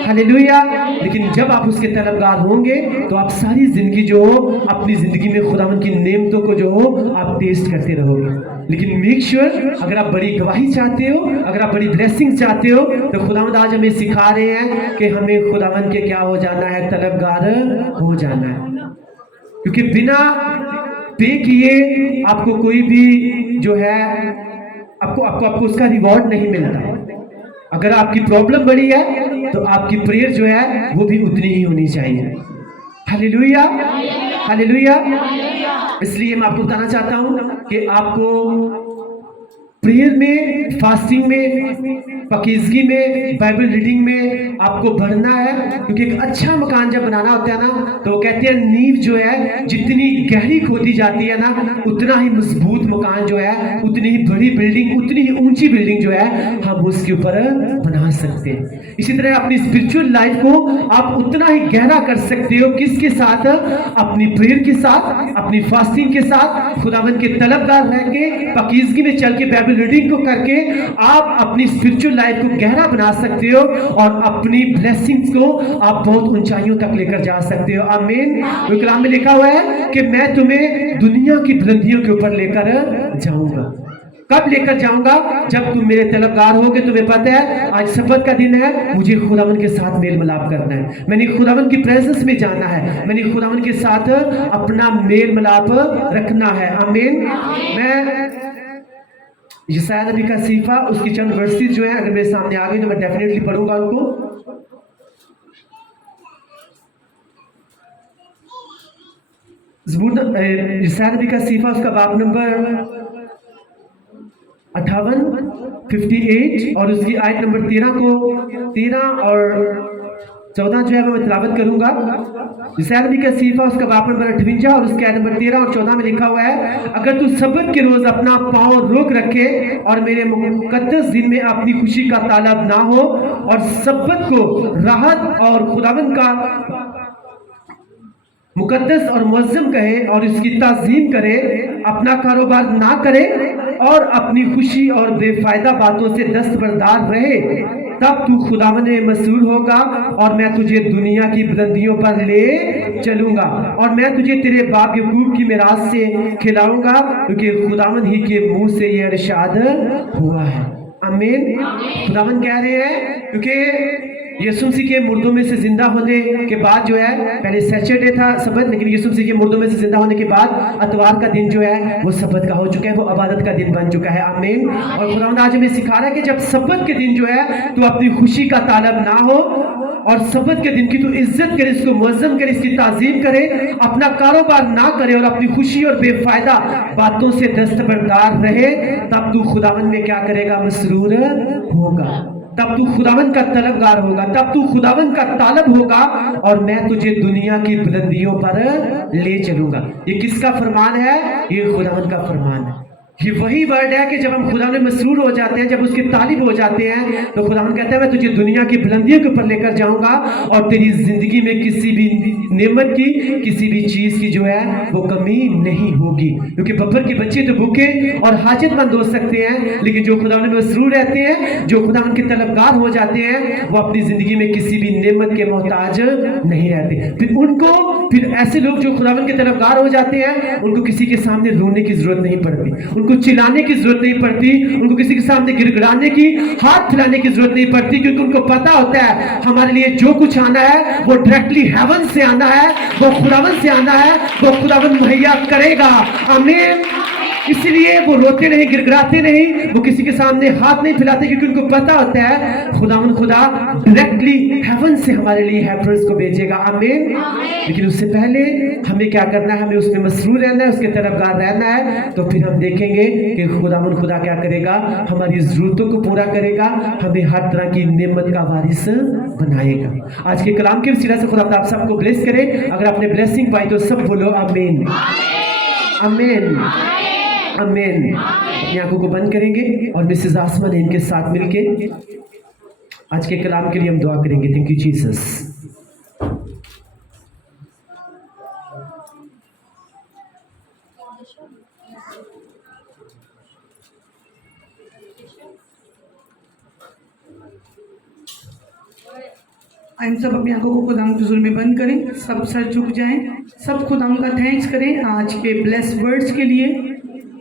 ہلیلویا. لیکن جب آپ اس کے طلبگار ہوں گے تو آپ ساری زندگی جو ہو اپنی زندگی میں خداوند کی نعمتوں کو جو ہو آپ ٹیسٹ کرتے رہو گے. لیکن میک شیور اگر آپ بڑی گواہی چاہتے ہو, اگر آپ بڑی بلیسنگ چاہتے ہو, تو خداوند آج ہمیں سکھا رہے ہیں کہ ہمیں خداوند کے کیا ہو جانا ہے, طلبگار ہو جانا ہے. کیونکہ بنا پے کیے آپ کو کوئی بھی جو ہے آپ کو اس کا ریوارڈ نہیں ملتا. اگر آپ کی پرابلم بڑی ہے تو آپ کی پریئر جو ہے وہ بھی اتنی ہی ہونی چاہیے. ہلیلویا. ہلیلویا. اس لیے میں آپ کو بتانا چاہتا ہوں کہ آپ کو پریئر میں, فاسٹنگ میں, پاکیزگی میں, بائبل ریڈنگ میں آپ کو بڑھنا ہے. کیونکہ ایک اچھا مکان جب بنانا ہوتا ہے نا تو وہ کہتے ہیں نیو جو ہے جتنی گہری کھودی جاتی ہے نا اتنا ہی مضبوط مکان جو ہے, اتنی ہی بڑی بلڈنگ, اتنی ہی اونچی بلڈنگ جو ہے ہم اس کے اوپر بنا سکتے ہیں. اسی طرح اپنی اسپرچول لائف کو آپ اتنا ہی گہرا کر سکتے ہو. کس کے ساتھ؟ اپنی پریئر کے ساتھ, اپنی فاسٹنگ کے ساتھ, خداوند کے طلبگار رہ کے, پاکیزگی میں چل کے, بائبل ریڈنگ کو کر کے آپ اپنی اسپرچول لائف کو گہرا بنا سکتے ہو اور اپنی بلیسنگز کو آپ بہت اونچائیوں تک لے کر جا سکتے ہو. آمین. وہ کلام میں لکھا ہوا ہے کہ میں تمہیں دنیا کی بلندیوں کے اوپر لے کر جاؤں گا. کب لے کر جاؤں گا؟ جب تم میرے طلبگار ہو گے. تمہیں پتہ ہے آج سبت کا دن ہے, مجھے خداوند کے ساتھ میل ملاپ کرنا ہے, میں نے خداوند کی پریزنس میں جانا ہے, میں نے خداوند کے ساتھ اپنا میل ملاپ رکھنا ہے. آمین. میں یسایہ نبی کا صحیفہ اس کی چند ورسز جو ہیں اگر میرے سامنے آ گئی تو میں ڈیفینیٹلی پڑھوں گا ان کو. یسایہ نبی کا صحیفہ اس کا باب نمبر 58 58 اور اس کی آیت نمبر 13 اور 14 جو ہے میں تلاوت کروں گا. یسایہ نبی کا صحیفہ اس کا باب نمبر 58 اور اس کی آیت نمبر 13 اور 14 میں لکھا ہوا ہے, اگر تو سبت کے روز اپنا پاؤں روک رکھے اور میرے مقدس دن میں اپنی خوشی کا طالب نہ ہو اور سبت کو راحت اور خداوند کا مقدس اور معظم کہے اور اس کی تعظیم کرے, اپنا کاروبار نہ کرے اور اپنی خوشی اور بے فائدہ باتوں سے دستبردار رہے, تب تو خداوند میں مسرور ہوگا اور میں تجھے دنیا کی بلندیوں پر لے چلوں گا اور میں تجھے تیرے باپ یعقوب کی میراث سے کھلاؤں گا کیونکہ خداوند ہی کے منہ سے یہ ارشاد ہوا ہے۔ آمین۔ خداوند کہہ رہے ہیں کیونکہ یسوع مسیح کے مردوں میں سے زندہ ہونے کے بعد جو ہے، پہلے سیچرڈے تھا سبت، لیکن یسوع مسیح کے مردوں میں سے زندہ ہونے کے بعد اتوار کا دن جو ہے وہ سبت کا ہو چکا ہے، وہ عبادت کا دن بن چکا ہے۔ آمین۔ اور خداوند آج ہمیں سکھا رہا ہے کہ جب سبت کے دن جو ہے تو اپنی خوشی کا طالب نہ ہو اور سبت کے دن کی تو عزت کرے، اس کو معظم کرے، اس کی تعظیم کرے، اپنا کاروبار نہ کرے اور اپنی خوشی اور بے فائدہ باتوں سے دستبردار رہے، تب تو خداوند میں کیا کرے گا؟ مسرور ہوگا، تب تو خداوند کا طلبگار ہوگا، تب تو خداوند کا طالب ہوگا اور میں تجھے دنیا کی بلندیوں پر لے چلوں گا۔ یہ کس کا فرمان ہے؟ یہ خداوند کا فرمان ہے۔ یہ وہی ورڈ ہے کہ جب ہم خدا میں مسرور ہو جاتے ہیں، جب اس کے طالب ہو جاتے ہیں، تو خداوند کہتا ہے میں تجھے دنیا کی بلندیوں کے اوپر لے کر جاؤں گا اور تیری زندگی میں کسی بھی نعمت کی، کسی بھی چیز کی جو ہے وہ کمی نہیں ہوگی، کیونکہ ببر کے بچے تو بھوکے اور حاجت مند ہو سکتے ہیں، لیکن جو خداوند میں مسرور رہتے ہیں، جو خداوند کے طلبگار ہو جاتے ہیں، وہ اپنی زندگی میں کسی بھی نعمت کے محتاج نہیں رہتے۔ پھر ایسے لوگ جو خداوند کے طلبگار ہو جاتے ہیں، ان کو کسی کے سامنے رونے کی ضرورت نہیں پڑتی، ان کو چلانے کی ضرورت نہیں پڑتی، ان کو کسی کے سامنے گر گڑانے کی، ہاتھ پھیلانے کی ضرورت نہیں پڑتی، کیونکہ ان کو پتا ہوتا ہے ہمارے لیے جو کچھ آنا ہے وہ ڈائریکٹلی ہیون سے آنا ہے، وہ خداوند سے آنا ہے، وہ خداوند مہیا کرے گا۔ آمین۔ اس لیے وہ روتے نہیں، گر گڑاتے نہیں، وہ کسی کے سامنے ہاتھ نہیں پھیلاتے، کیونکہ ان کو پتا ہوتا ہے خداوند خدا ڈائریکٹلی ہیون سے ہمارے لیے ہیلپرز کو بھیجے گا۔ آمین۔ لیکن اس سے پہلے ہمیں کیا کرنا ہے؟ ہمیں اس میں مسرور رہنا ہے، اس کے طرفدار رہنا ہے، تو پھر ہم دیکھیں گے کہ خداوند خدا کیا کرے گا؟ ہماری ضرورتوں کو پورا کرے گا، ہمیں ہر طرح کی نعمت کا وارث بنائے گا۔ آج کے کلام کے وسیلہ سے خدا آپ سب کو بلیس کرے۔ اگر آپ نے بلیسنگ پائی تو سب بولو آمین، آمین، آمین۔ اپنی آنکھوں کو بند کریں گے اور مسز آسما نے ان کے ساتھ مل کے آج کے کلام کے لیے ہم دعا کریں گے۔ Thank you Jesus. ہم سب اپنی آنکھوں کو خداوند کے حضور میں بند کریں، سب سر جھک جائیں، سب خداوند کا تھینکس کریں آج کے بلیس ورڈز کے لیے،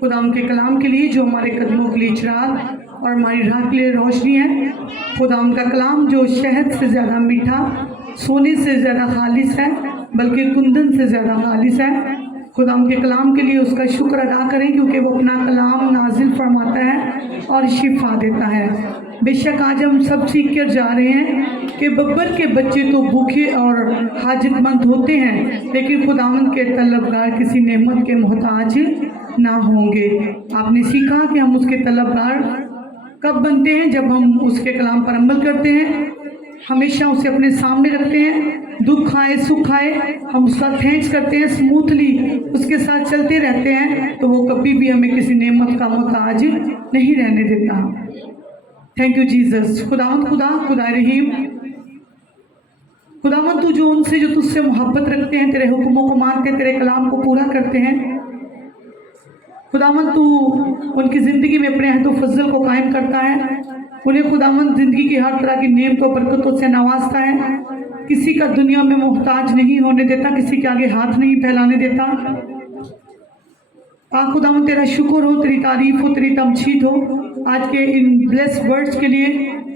خداوند کے کلام کے لیے جو ہمارے قدموں کے لیے چراغ اور ہماری راہ کے لیے روشنی ہے۔ خداوند کا کلام جو شہد سے زیادہ میٹھا، سونے سے زیادہ خالص ہے، بلکہ کندن سے زیادہ خالص ہے۔ خداوند کے کلام کے لیے اس کا شکر ادا کریں، کیونکہ وہ اپنا کلام نازل فرماتا ہے اور شفا دیتا ہے۔ بے شک آج ہم سب سیکھ کر جا رہے ہیں کہ ببر کے بچے تو بھوکے اور حاجت مند ہوتے ہیں، لیکن خداوند کے طلبگار کسی نعمت کے محتاج نہ ہوں گے۔ آپ نے سیکھا کہ ہم اس کے طلبگار کب بنتے ہیں؟ جب ہم اس کے کلام پر عمل کرتے ہیں، ہمیشہ اسے اپنے سامنے رکھتے ہیں، دکھ آئے سکھ آئے ہم اس کا تھینکس کرتے ہیں، اسموتھلی اس کے ساتھ چلتے رہتے ہیں، تو وہ کبھی بھی ہمیں کسی نعمت کا محتاج نہیں رہنے دیتا۔ Thank you Jesus. خداوند خدا رحیم، خداوند تو جو ان سے جو تجھ سے محبت رکھتے ہیں، تیرے حکموں کو مانتے ہیں، تیرے کلام کو پورا کرتے ہیں، خداوند تو ان کی زندگی میں اپنے عہد و فضل کو قائم کرتا ہے، انہیں خداوند زندگی کی ہر طرح کی نعمتوں برکتوں سے نوازتا ہے، کسی کا دنیا میں محتاج نہیں ہونے دیتا، کسی کے آگے ہاتھ نہیں پھیلانے دیتا۔ خداوند تیرا شکر ہو، تیری تعریف ہو، تیری تمجید ہو آج کے ان بلیس ورڈز کے لیے،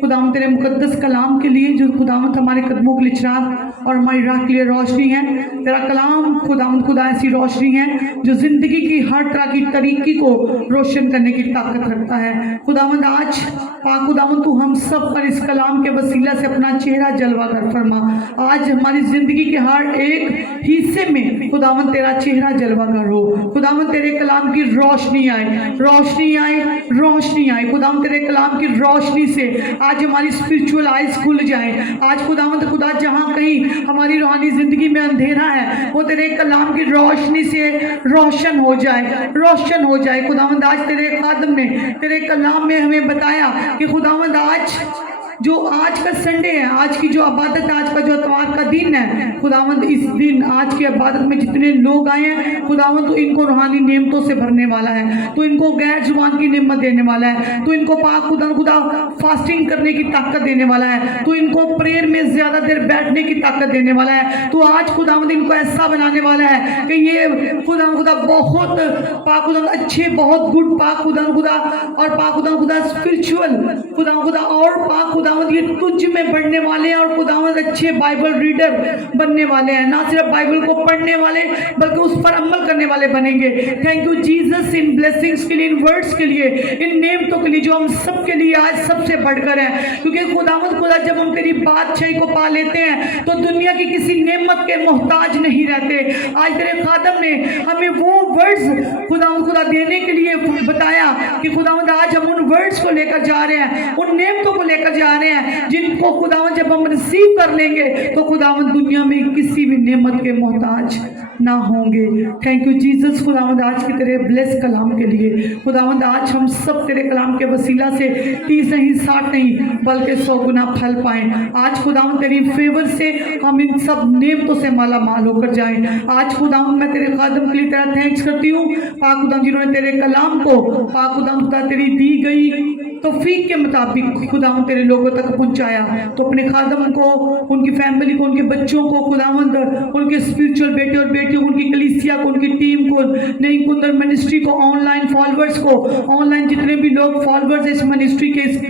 خداوند تیرے مقدس کلام کے لیے جو خداوند ہمارے قدموں کے لیے چراغ اور ہماری راہ کے لیے روشنی ہے۔ تیرا کلام خداوند خدا ایسی روشنی ہے جو زندگی کی ہر طرح کی طریقی کو روشن کرنے کی طاقت رکھتا ہے۔ خداوند آج خداوند تو ہم سب پر اس کلام کے وسیلہ سے اپنا چہرہ جلوہ کر فرما۔ آج ہماری زندگی کے ہر ایک حصے میں خداوند تیرا چہرہ جلوہ کر ہو، خداوند تیرے کلام کی روشنی آئے، روشنی آئے، روشنی آئے۔ خداوند تیرے کلام کی روشنی سے آج ہماری اسپرچول آئیز کھل جائیں۔ آج خداوند خدا جہاں کہیں ہماری روحانی زندگی میں اندھیرا ہے، وہ تیرے کلام کی روشنی سے روشن ہو جائے، روشن ہو جائے۔ خداوند آج تیرے خادم نے تیرے کلام میں ہمیں بتایا کہ خداوند آج जो आज का संडे है, आज की जो इबादत है, आज का जो इतवार का दिन है, खुदावंद इस दिन आज की इबादत में जितने लोग आए हैं खुदावंद तो इनको रूहानी नेमतों से भरने वाला है, तो इनको गैर जुबान की नेमत देने वाला है, तो इनको पाक खुदा फास्टिंग करने की ताकत देने वाला है, तो इनको प्रेयर में ज्यादा देर बैठने की ताकत देने वाला है। तो आज खुदावंद इनको ऐसा बनाने वाला है कि ये खुदा बहुत पाक खुदा अच्छे, बहुत गुड पाक खुदा और पाक खुदा स्पिरिचुअल खुदा और पाक खुदावंद ये तुझ में बढ़ने वाले हैं और खुदावंद अच्छे बाइबल रीडर बनने वाले हैं, ना सिर्फ बाइबल को पढ़ने वाले बल्कि उस पर अमल करने वाले बनेंगे। Thank you Jesus in blessings के लिए, इन वर्ड्स के लिए, इन नेमतों के लिए जो हम सब के लिए आज सबसे बढ़कर है, क्योंकि खुदावंद खुदा जब हम तेरी बादशाही को पा लेते हैं तो दुनिया की किसी नेमत के मोहताज नहीं रहते। आज तेरे खादम ने हमें वो वर्ड्स खुदा देने के लिए बताया कि खुदावंद आज हम उन वर्ड्स को लेकर जा रहे हैं, उन नेमतों को लेकर जा रहे हैं जिनको खुदावंद जब हम रिसीव कर लेंगे तो खुदावंद दुनिया में किसी भी नेमत के मोहताज ना होंगे। थैंक यू जीसस खुदावंद आज की तेरे ब्लेस कलाम के लिए। खुदावंद आज हम सब तेरे कलाम के वसीला से 30 नहीं 60 नहीं बल्कि 100 गुना फल पाएं। आज खुदावंद तेरी फेवर से हम इन सब नेमतों से माला माल होकर जाएं। आज खुदावंद मैं तेरे खादम के लिए तेरा थैंक्स करती हूँ पाक खुदावंद जिन्होंने तेरे कलाम को पाक खुदावंद तेरी दी गई तौफीक के मुताबिक खुदावंद तेरे लोगों तक पहुंचाया। तो अपने खादम को, उनकी फैमिली को, उनके बच्चों को खुदावंद, उनके स्पिरिचुअल बेटे और बेटियों, उनकी कलीसिया को, उनकी टीम को, नई कुंदर मिनिस्ट्री को, ऑनलाइन फॉलोअर्स को, ऑनलाइन जितने भी लोग फॉलोअर्स इस मिनिस्ट्री के, इस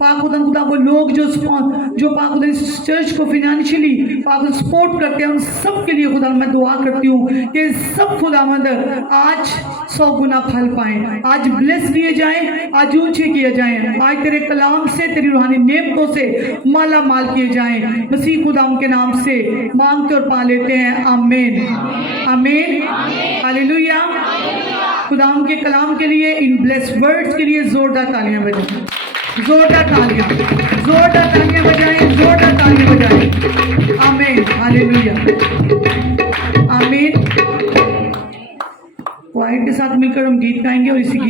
पाक खुदा को लोग जो पाक खुदा इस चर्च को फाइनेंशियली पाक सपोर्ट करते हैं, उन सब के लिए खुदा मैं दुआ करती हूँ कि सब खुदावंद आज 100 गुना फल पाएं, आज ब्लेस किए जाएं, आज ऊंचे किए जाएं, आज तेरे कलाम से, तेरी रूहानी नेमतों से माला माल किए जाएं। मसीह खुदा के नाम से मांगते और पा लेते हैं, आमीन आमीन हालेलुया। खुदा के कलाम के लिए, इन ब्लेस वर्ड्स के लिए जोरदार तालियां बजाएं, जोरदार तालियां, जोरदार तालियां बजाएं, जोरदार तालियां बजाएं। आमीन हालेलुया आमीन। क्वाइट के साथ मिलकर हम गीत गाएंगे और इसी गीत